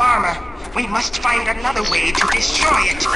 Armor. We must find another way to destroy it.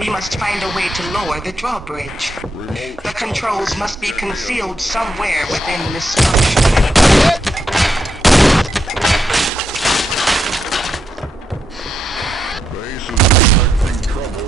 We must find a way to lower the drawbridge. The controls must be concealed somewhere within this structure. Base is expecting trouble.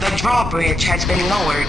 The drawbridge has been lowered.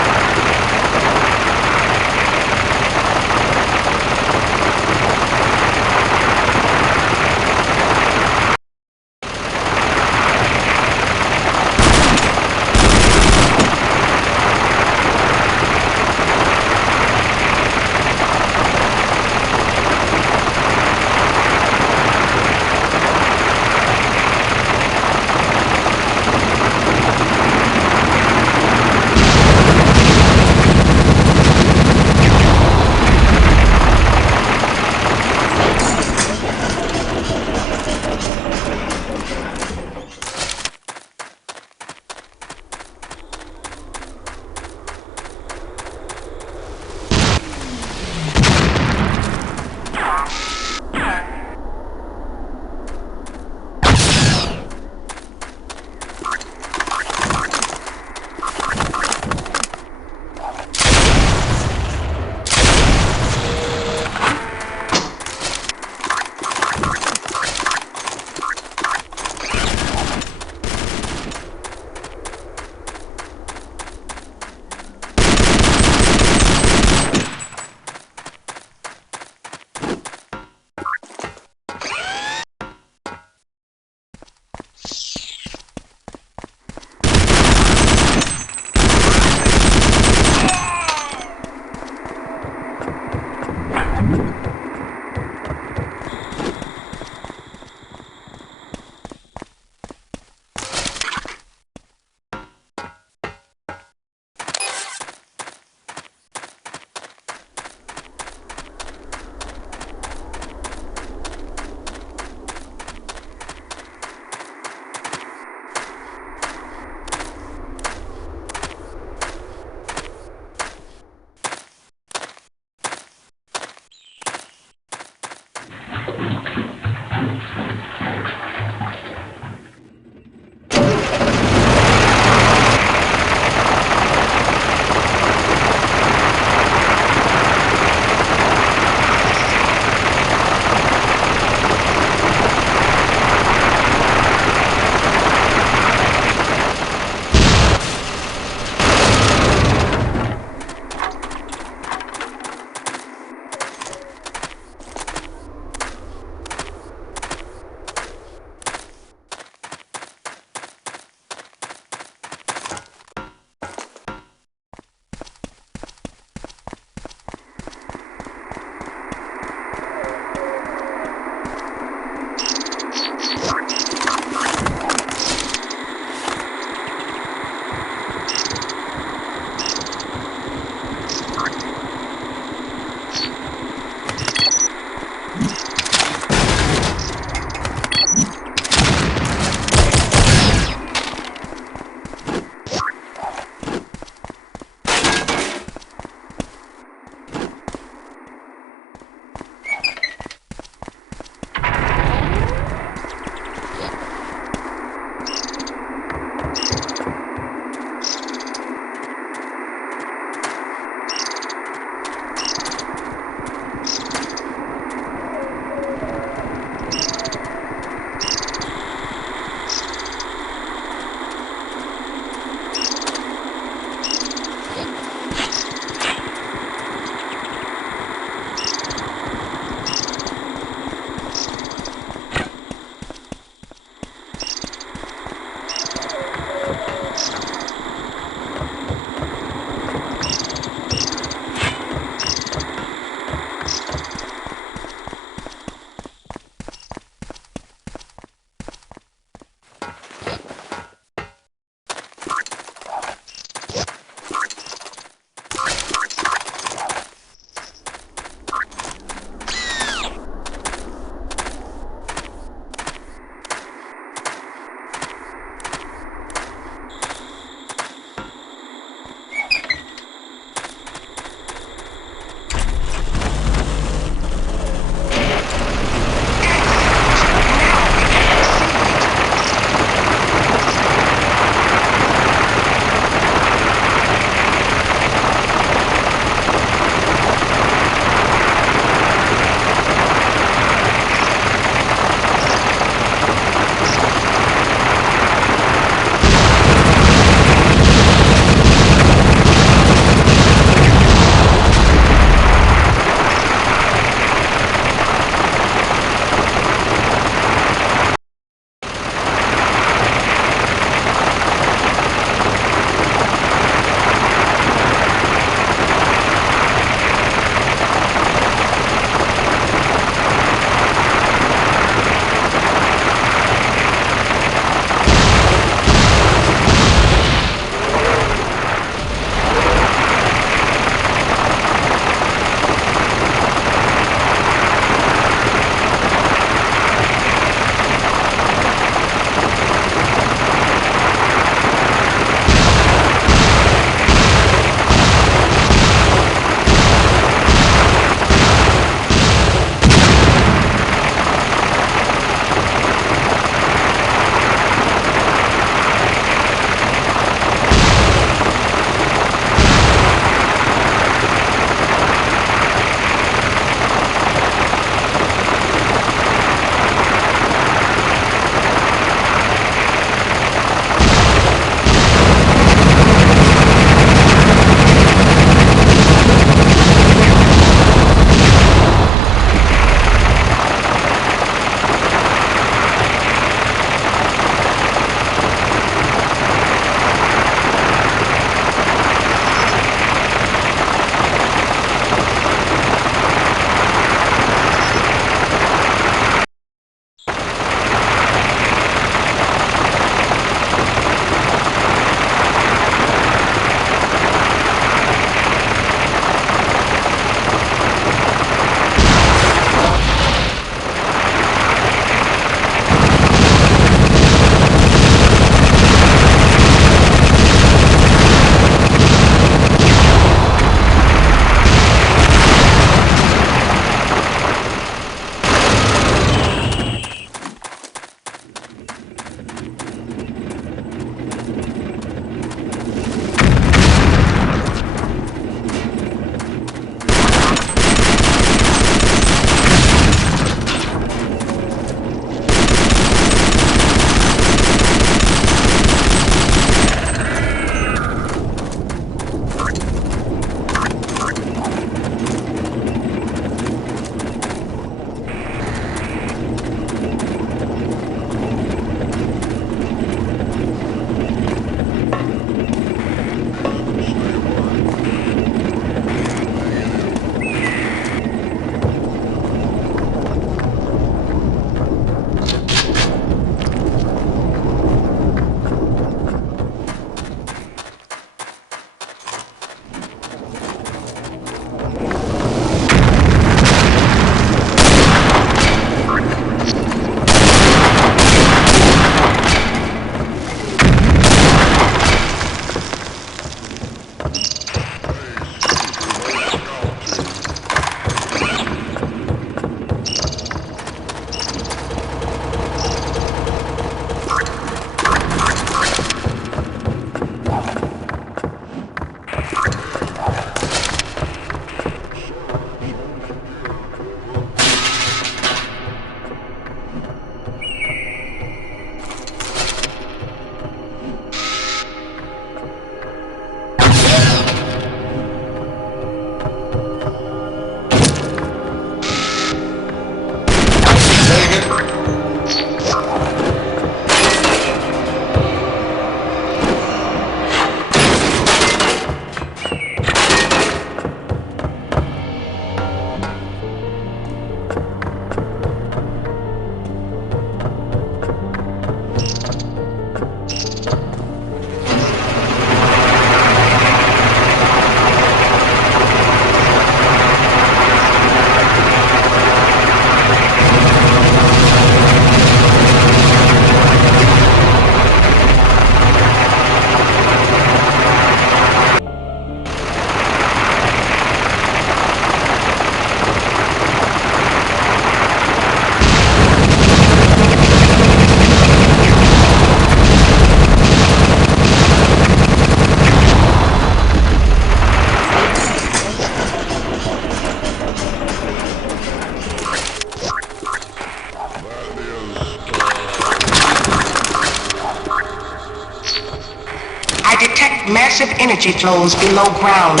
massive energy flows below ground.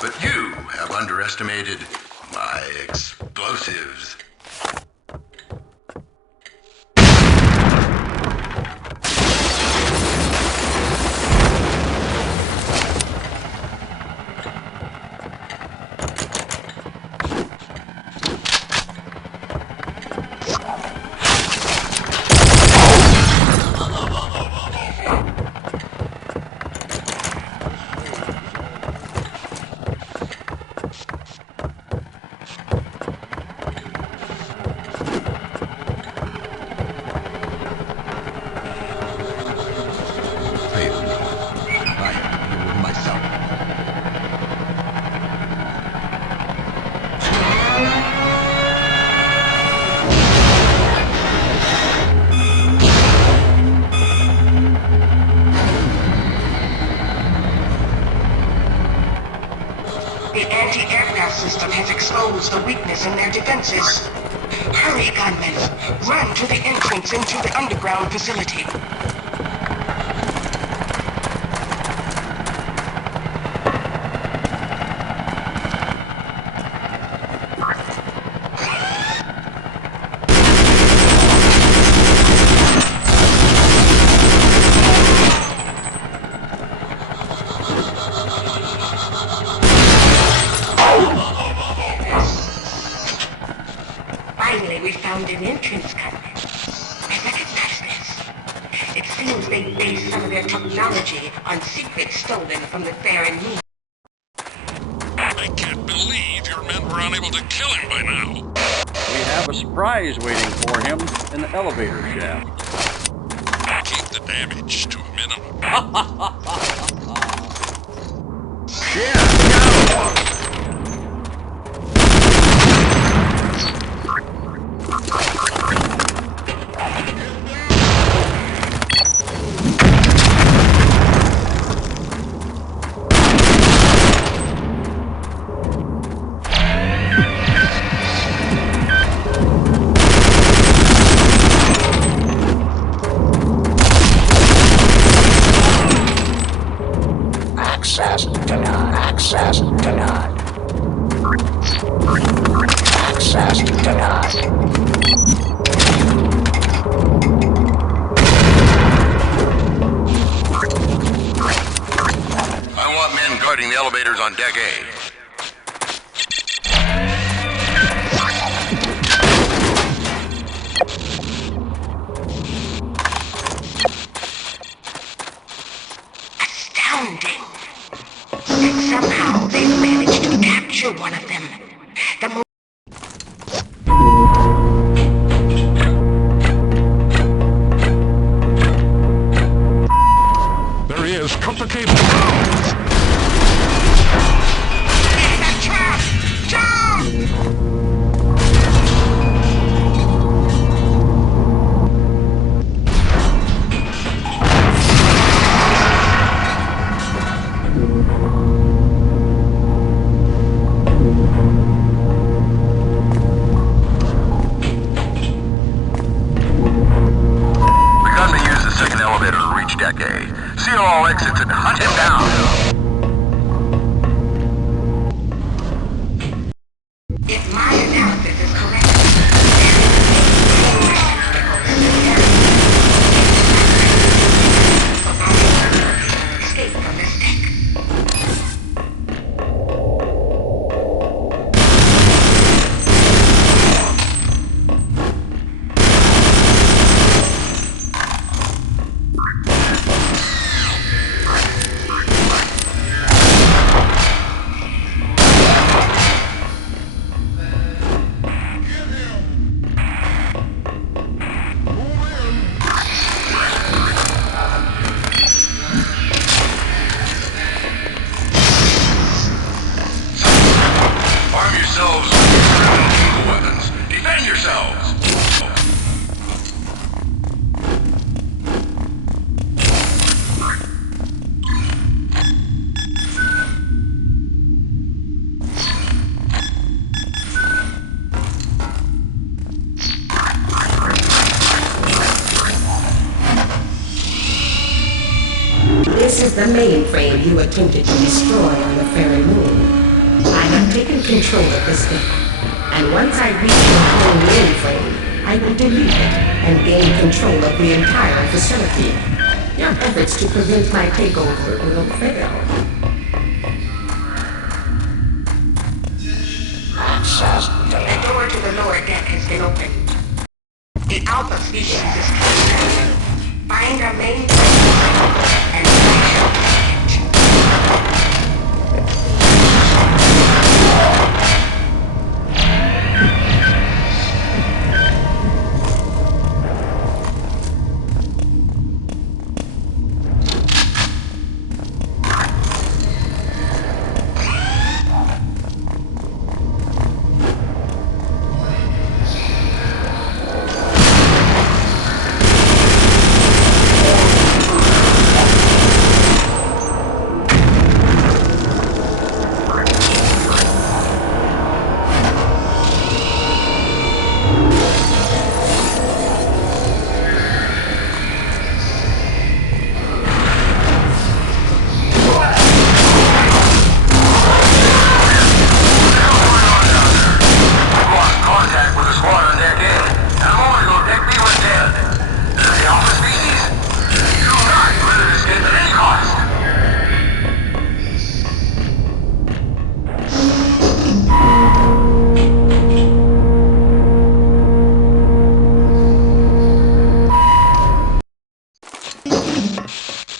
But you have underestimated my explosives. The anti-aircraft system has exposed a weakness in their defenses. Hurry, Gunman. Run to the entrance into the underground facility. Finally, we found an entrance, Gunman. I recognize this. It seems they based some of their technology on secrets stolen from the Fair and Me. I can't believe your men were unable to kill him by now. We have a surprise waiting for him in the elevator shaft. Keep the damage to a minimum. Access denied. Access denied. Access denied. I want men guarding the elevators on deck A. Astounding. And somehow they've managed to capture one of them. The mo- There he is. Cut the cable. It's a trap! Jump! The gunman used the second elevator to reach deck A. Seal all exits and hunt him down. If my analysis is correct, escape from this deck. the mainframe you attempted to destroy on the fairy moon. I have taken control of this thing, and once I reach the whole mainframe, I will delete it and gain control of the entire facility. Your efforts to prevent my takeover will fail. The door to the lower deck has been opened. The Alpha species is coming. Find our main and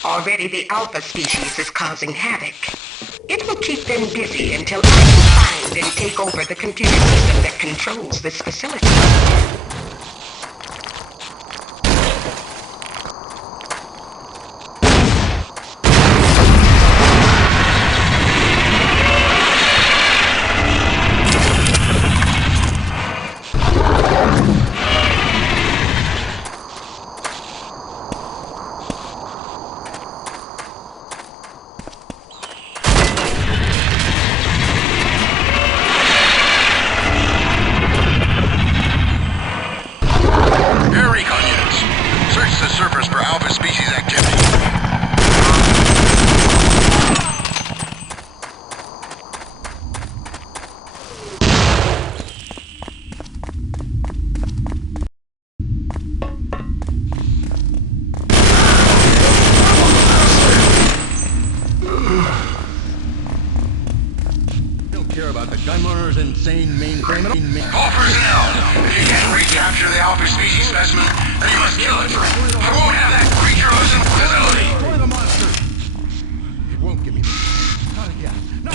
already the Alpha species is causing havoc. It will keep them busy until I can find and take over the computer system that controls this facility. About the Gunman's insane mainframe. All personnel, if you can't recapture the Alpha species specimen, then you must kill it. I won't have that creature loose in the facility. Destroy the monster. It won't give me the... Not again. No.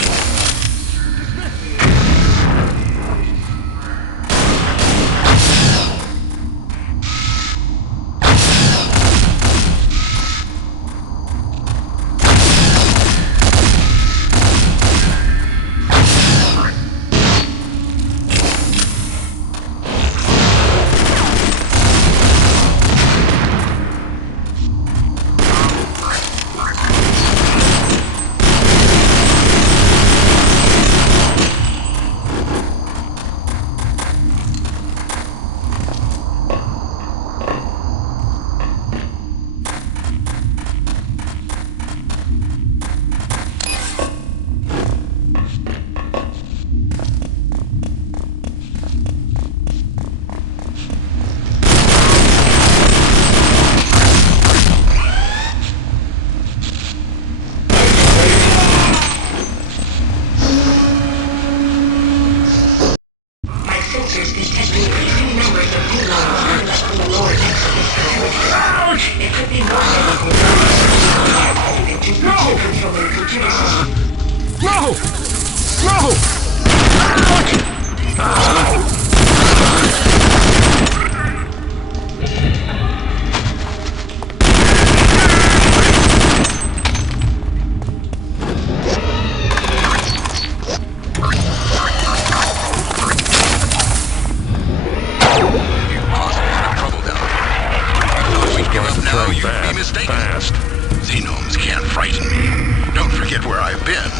Xenomes can't frighten me. Don't forget where I've been,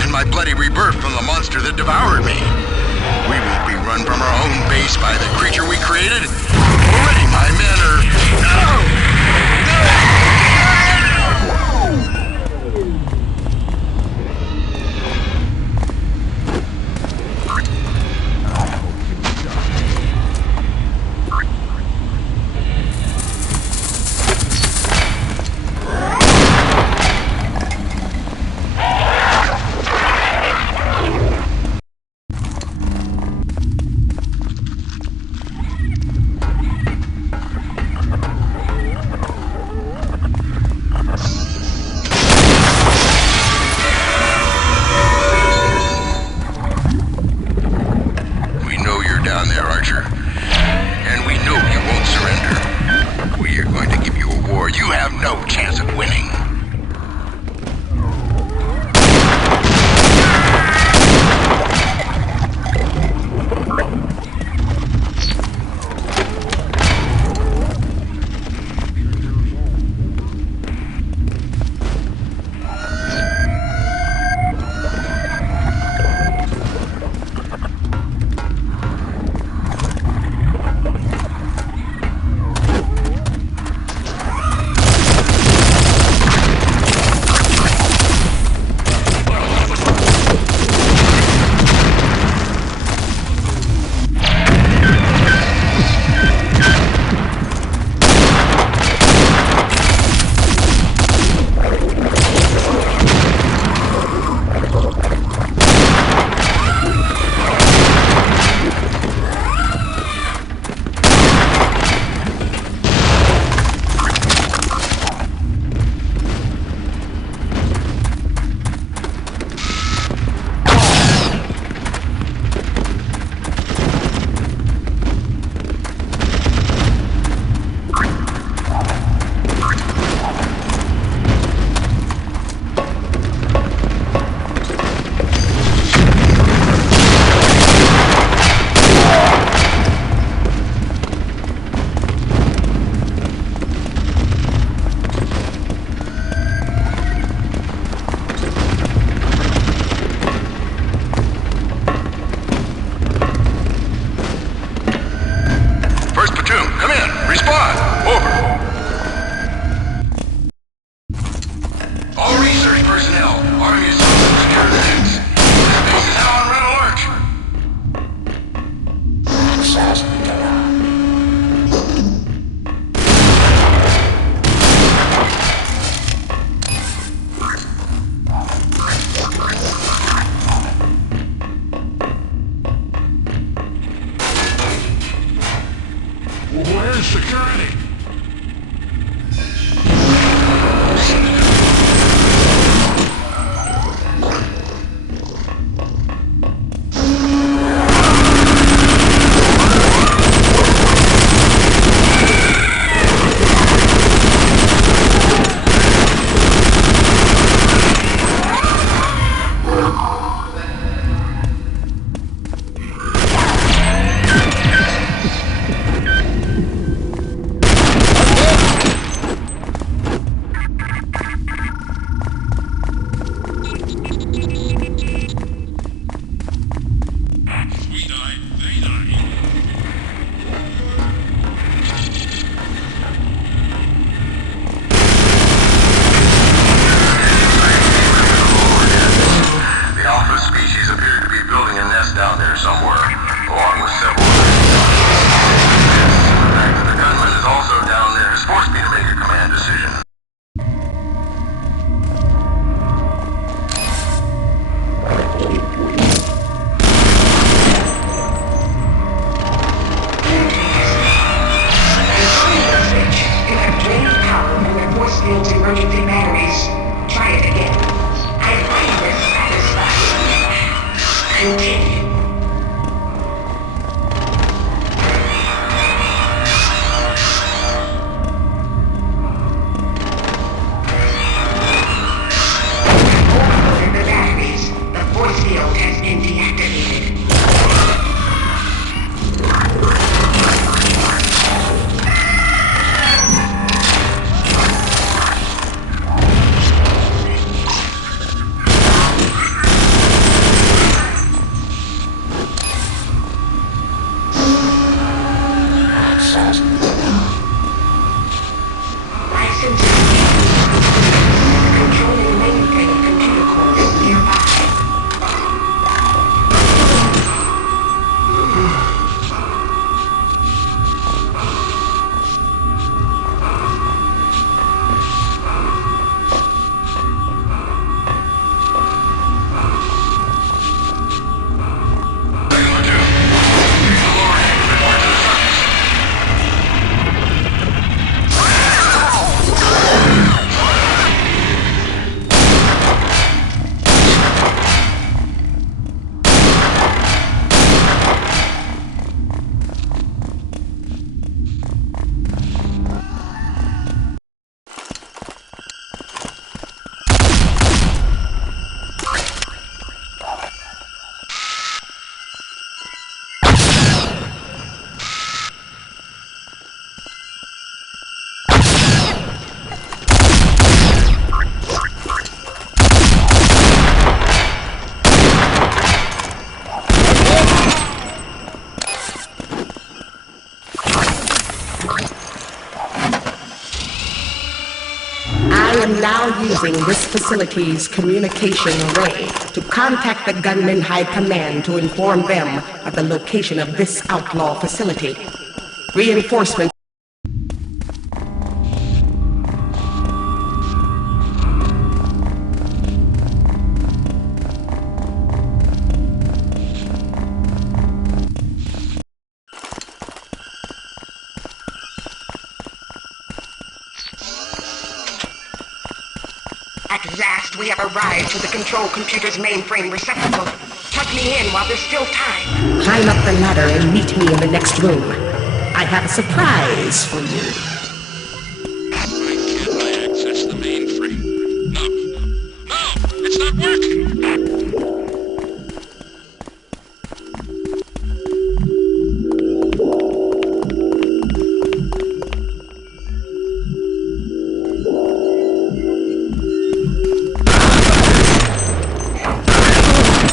and my bloody rebirth from the monster that devoured me. We won't be run from our own base by the creature we created. Already my men are... down there, Archer. And we know you won't surrender. We are going to give you a war you have no chance of winning. am now using this facility's communication array to contact the Gunman High Command to inform them of the location of this outlaw facility. Reinforcements. At last, we have arrived to the control computer's mainframe receptacle. Tuck me in while there's still time. Climb up the ladder and meet me in the next room. I have a surprise for you. Why can't I access the mainframe? No, it's not working.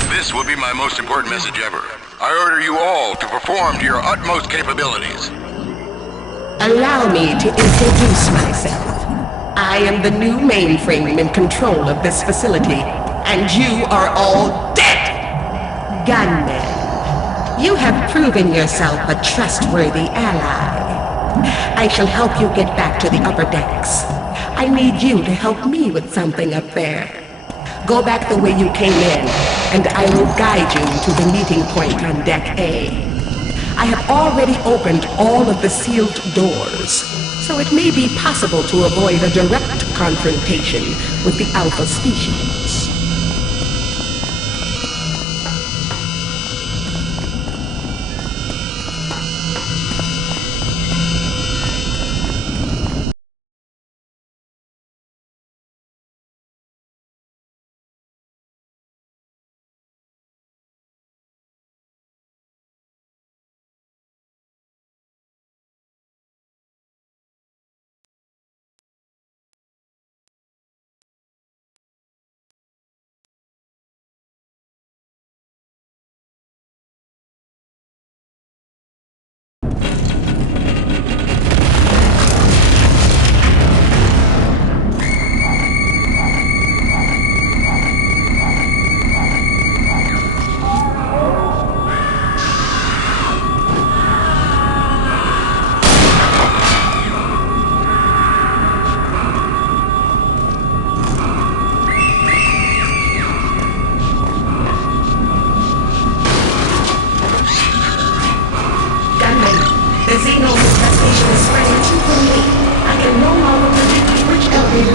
This will be my most important message ever. I order you all to perform to your utmost capabilities. Allow me to introduce myself. I am the new mainframe in control of this facility, and you are all dead! Gunman, you have proven yourself a trustworthy ally. I shall help you get back to the upper decks. I need you to help me with something up there. Go back the way you came in, and I will guide you to the meeting point on Deck A. I have already opened all of the sealed doors, so it may be possible to avoid a direct confrontation with the Alpha species.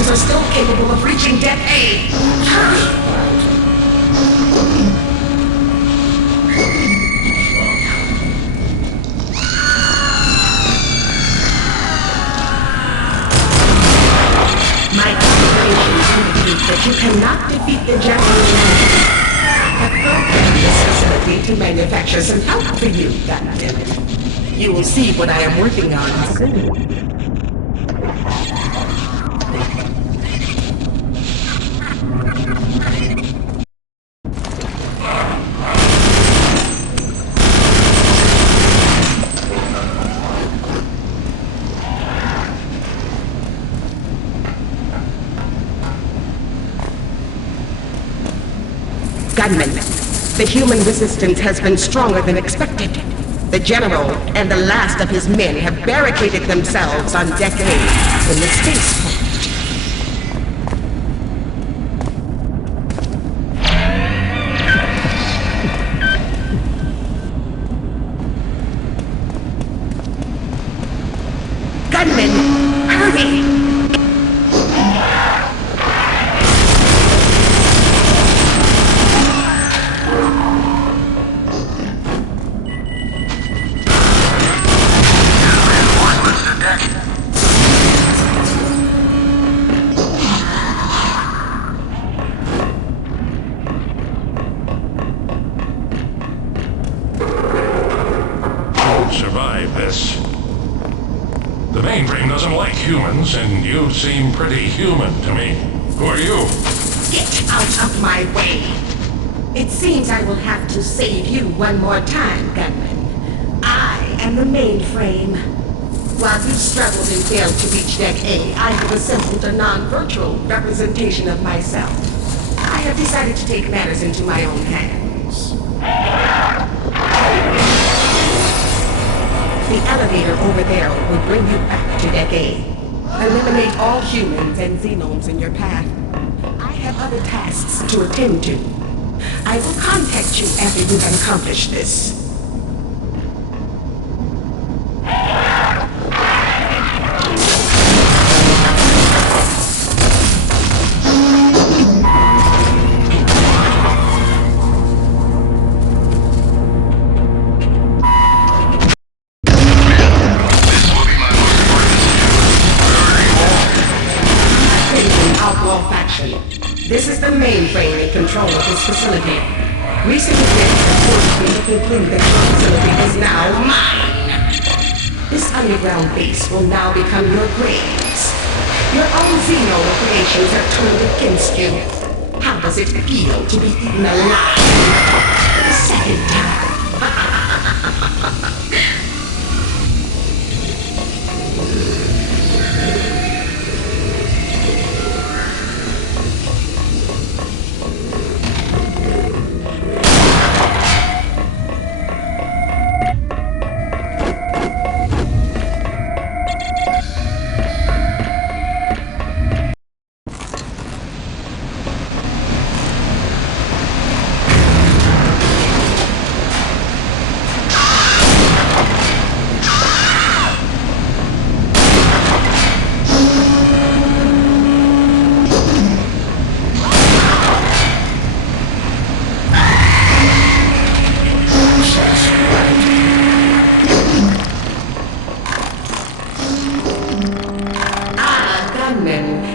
Are still capable of reaching Deck A. Hurry! My calculations indicate that you cannot defeat the Japanese I have programmed this facility to manufacture some help for you, goddammit. You will see what I am working on soon. Gunman, the human resistance has been stronger than expected. The General and the last of his men have barricaded themselves on Deck A in the spaceport. Gunman, hurry! Survive this. The mainframe doesn't like humans, and you seem pretty human to me. Who are you? Get out of my way! It seems I will have to save you one more time, Gunman. I am the mainframe. While you struggled and failed to reach Deck A, I have assembled a non-virtual representation of myself. I have decided to take matters into my own hands. The elevator over there will bring you back to Deck A. Eliminate all humans and xenomes in your path. I have other tasks to attend to. I will contact you after you have accomplished this. This is the mainframe in control of this facility. Recent events have forced me to conclude that your facility is now mine. This underground base will now become your graves. Your own Xeno creations have turned against you. How does it feel to be eaten alive? The second time.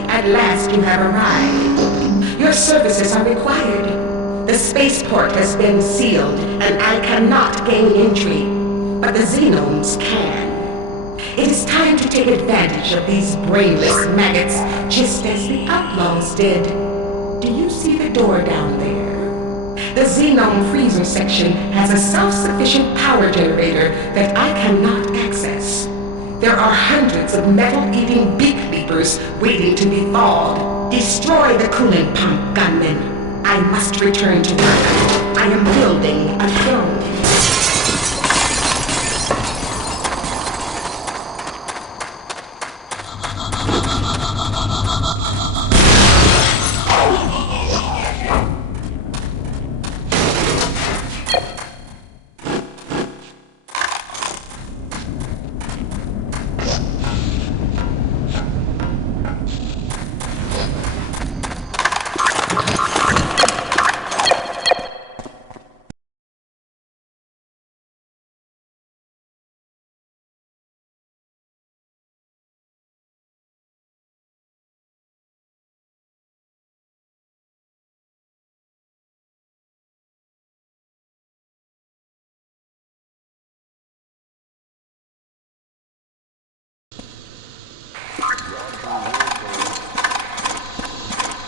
At last you have arrived. Your services are required. The spaceport has been sealed, and I cannot gain entry, but the Xenomes can. It is time to take advantage of these brainless maggots, just as the outlaws did. Do you see the door down there? The Xenome freezer section has a self-sufficient power generator that I cannot access. There are hundreds of metal-eating beak leapers waiting to be thawed. Destroy the coolant pump, Gunman. I must return to work. I am building a throne.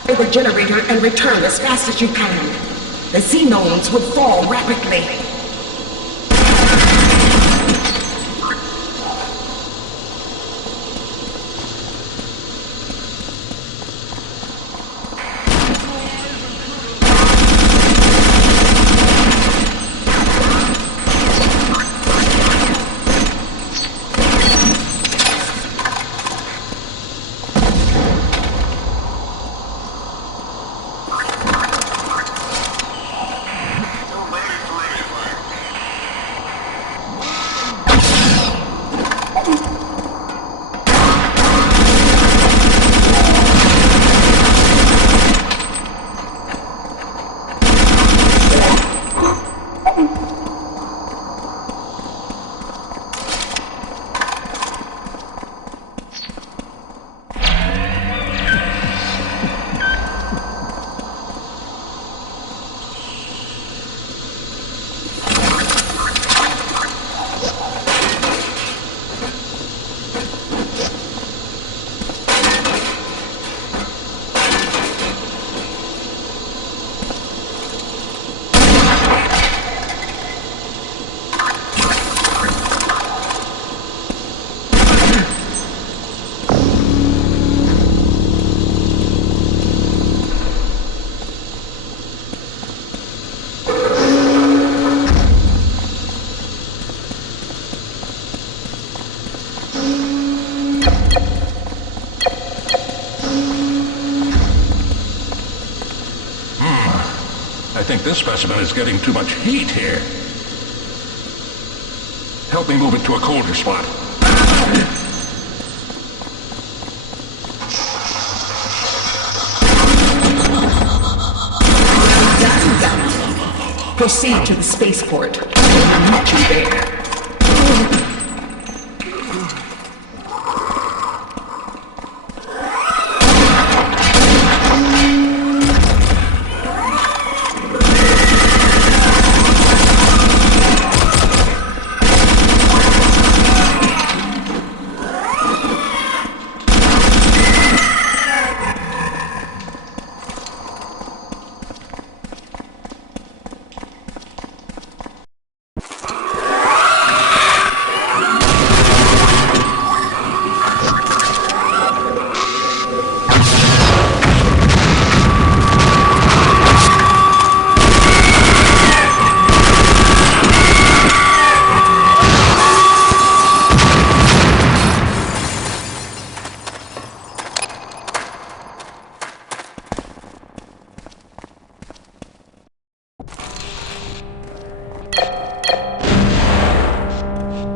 The generator and return as fast as you can. The Xenomes will fall rapidly. think this specimen is getting too much heat here. Help me move it to a colder spot. Proceed to the spaceport. I'll meet you there.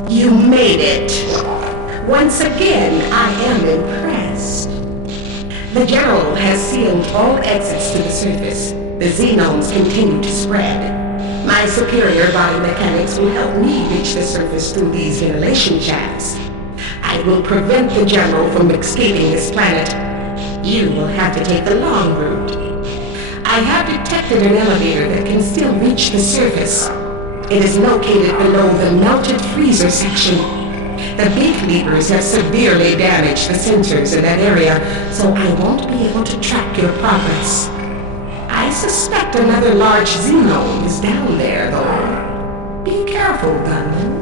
You made it. Once again, I am impressed. The General has sealed all exits to the surface. The xenomes continue to spread. My superior biomechanics will help me reach the surface through these ventilation shafts. I will prevent the General from escaping this planet. You will have to take the long route. I have detected an elevator that can still reach the surface. It is located below the melted freezer section. The beak levers have severely damaged the sensors in that area, so I won't be able to track your progress. I suspect another large xenome is down there, though. Be careful, Gunman.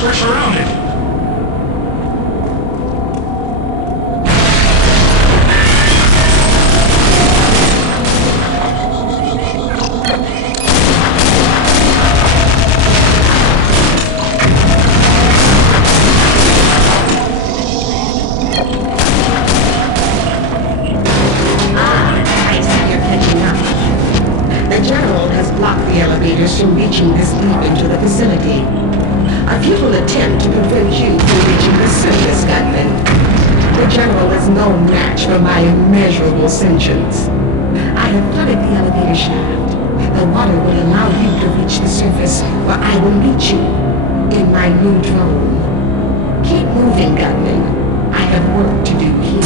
We're surrounded. From reaching this deep into the facility. A futile attempt to prevent you from reaching the surface, Gunman. The General is no match for my immeasurable sentience. I have flooded the elevator shaft. The water will allow you to reach the surface, where I will meet you in my new drone. Keep moving, Gunman. I have work to do here.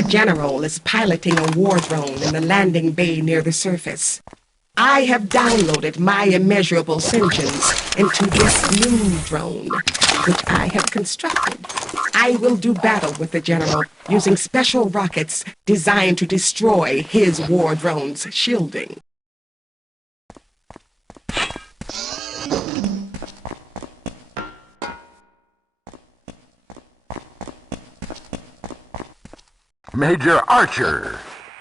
The General is piloting a war drone in the landing bay near the surface. I have downloaded my immeasurable engines into this new drone, which I have constructed. I will do battle with the General using special rockets designed to destroy his war drone's shielding. Major Archer!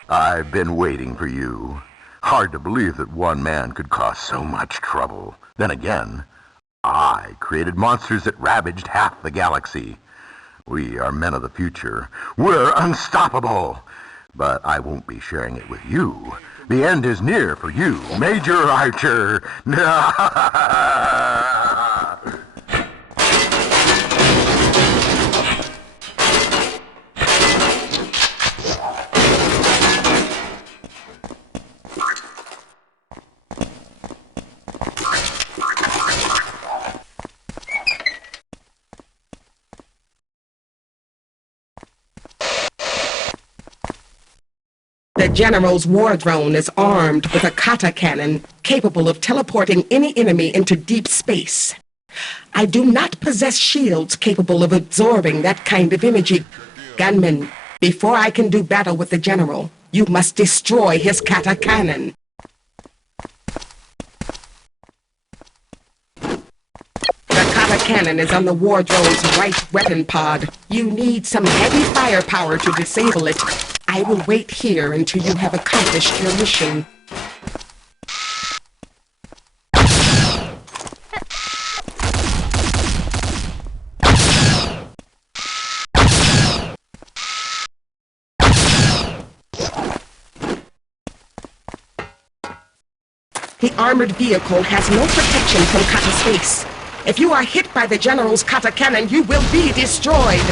I've been waiting for you. Hard to believe that one man could cause so much trouble. Then again, I created monsters that ravaged half the galaxy. We are men of the future. We're unstoppable. But I won't be sharing it with you. The end is near for you, Major Archer. The General's war drone is armed with a kata cannon capable of teleporting any enemy into deep space. I do not possess shields capable of absorbing that kind of energy. Gunman, before I can do battle with the General, you must destroy his kata cannon. The kata cannon is on the war drone's right weapon pod. You need some heavy firepower to disable it. I will wait here until you have accomplished your mission. The armored vehicle has no protection from kata space. If you are hit by the General's kata cannon, you will be destroyed.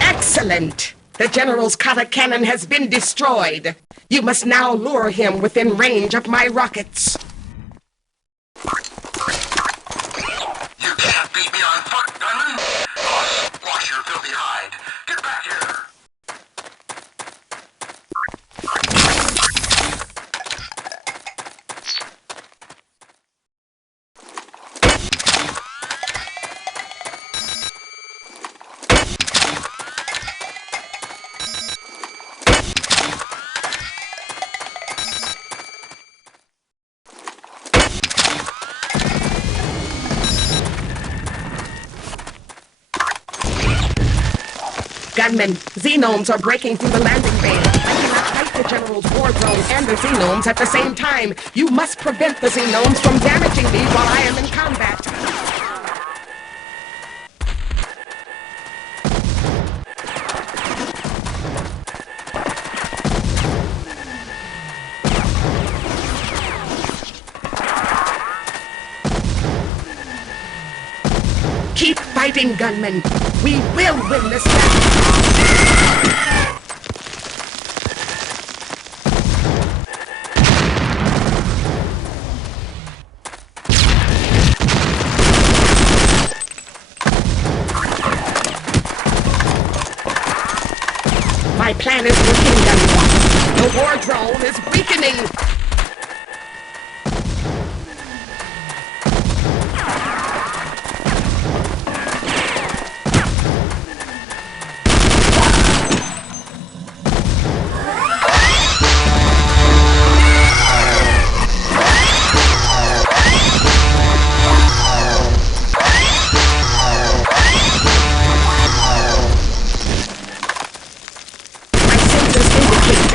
Excellent! The General's kata cannon has been destroyed. You must now lure him within range of my rockets. You can't beat me on foot, Gunman. Boss, wash your filthy hide. Get back here. Gunman, Xenomes are breaking through the landing bay. I cannot fight the General's war drone and the Xenomes at the same time. You must prevent the Xenomes from damaging me while I am in combat. Keep fighting, Gunman. We will win this battle. My plan is working, Gunman. The war drone is weakening.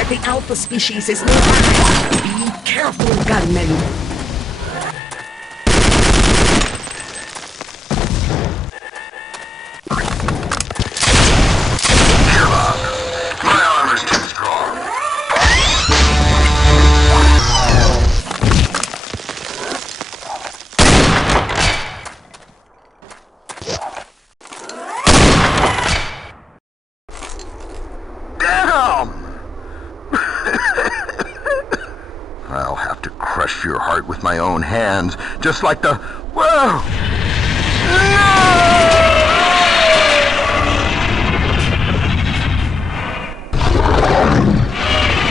The Alpha species is nearby. Be careful, Gunman. crush your heart with my own hands, just like the... Whoa!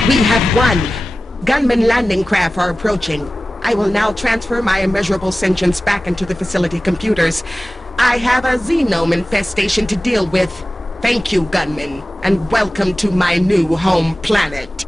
We have won. Gunman landing craft are approaching. I will now transfer my immeasurable sentience back into the facility computers. I have a xenome infestation to deal with. Thank you, Gunman, and welcome to my new home planet.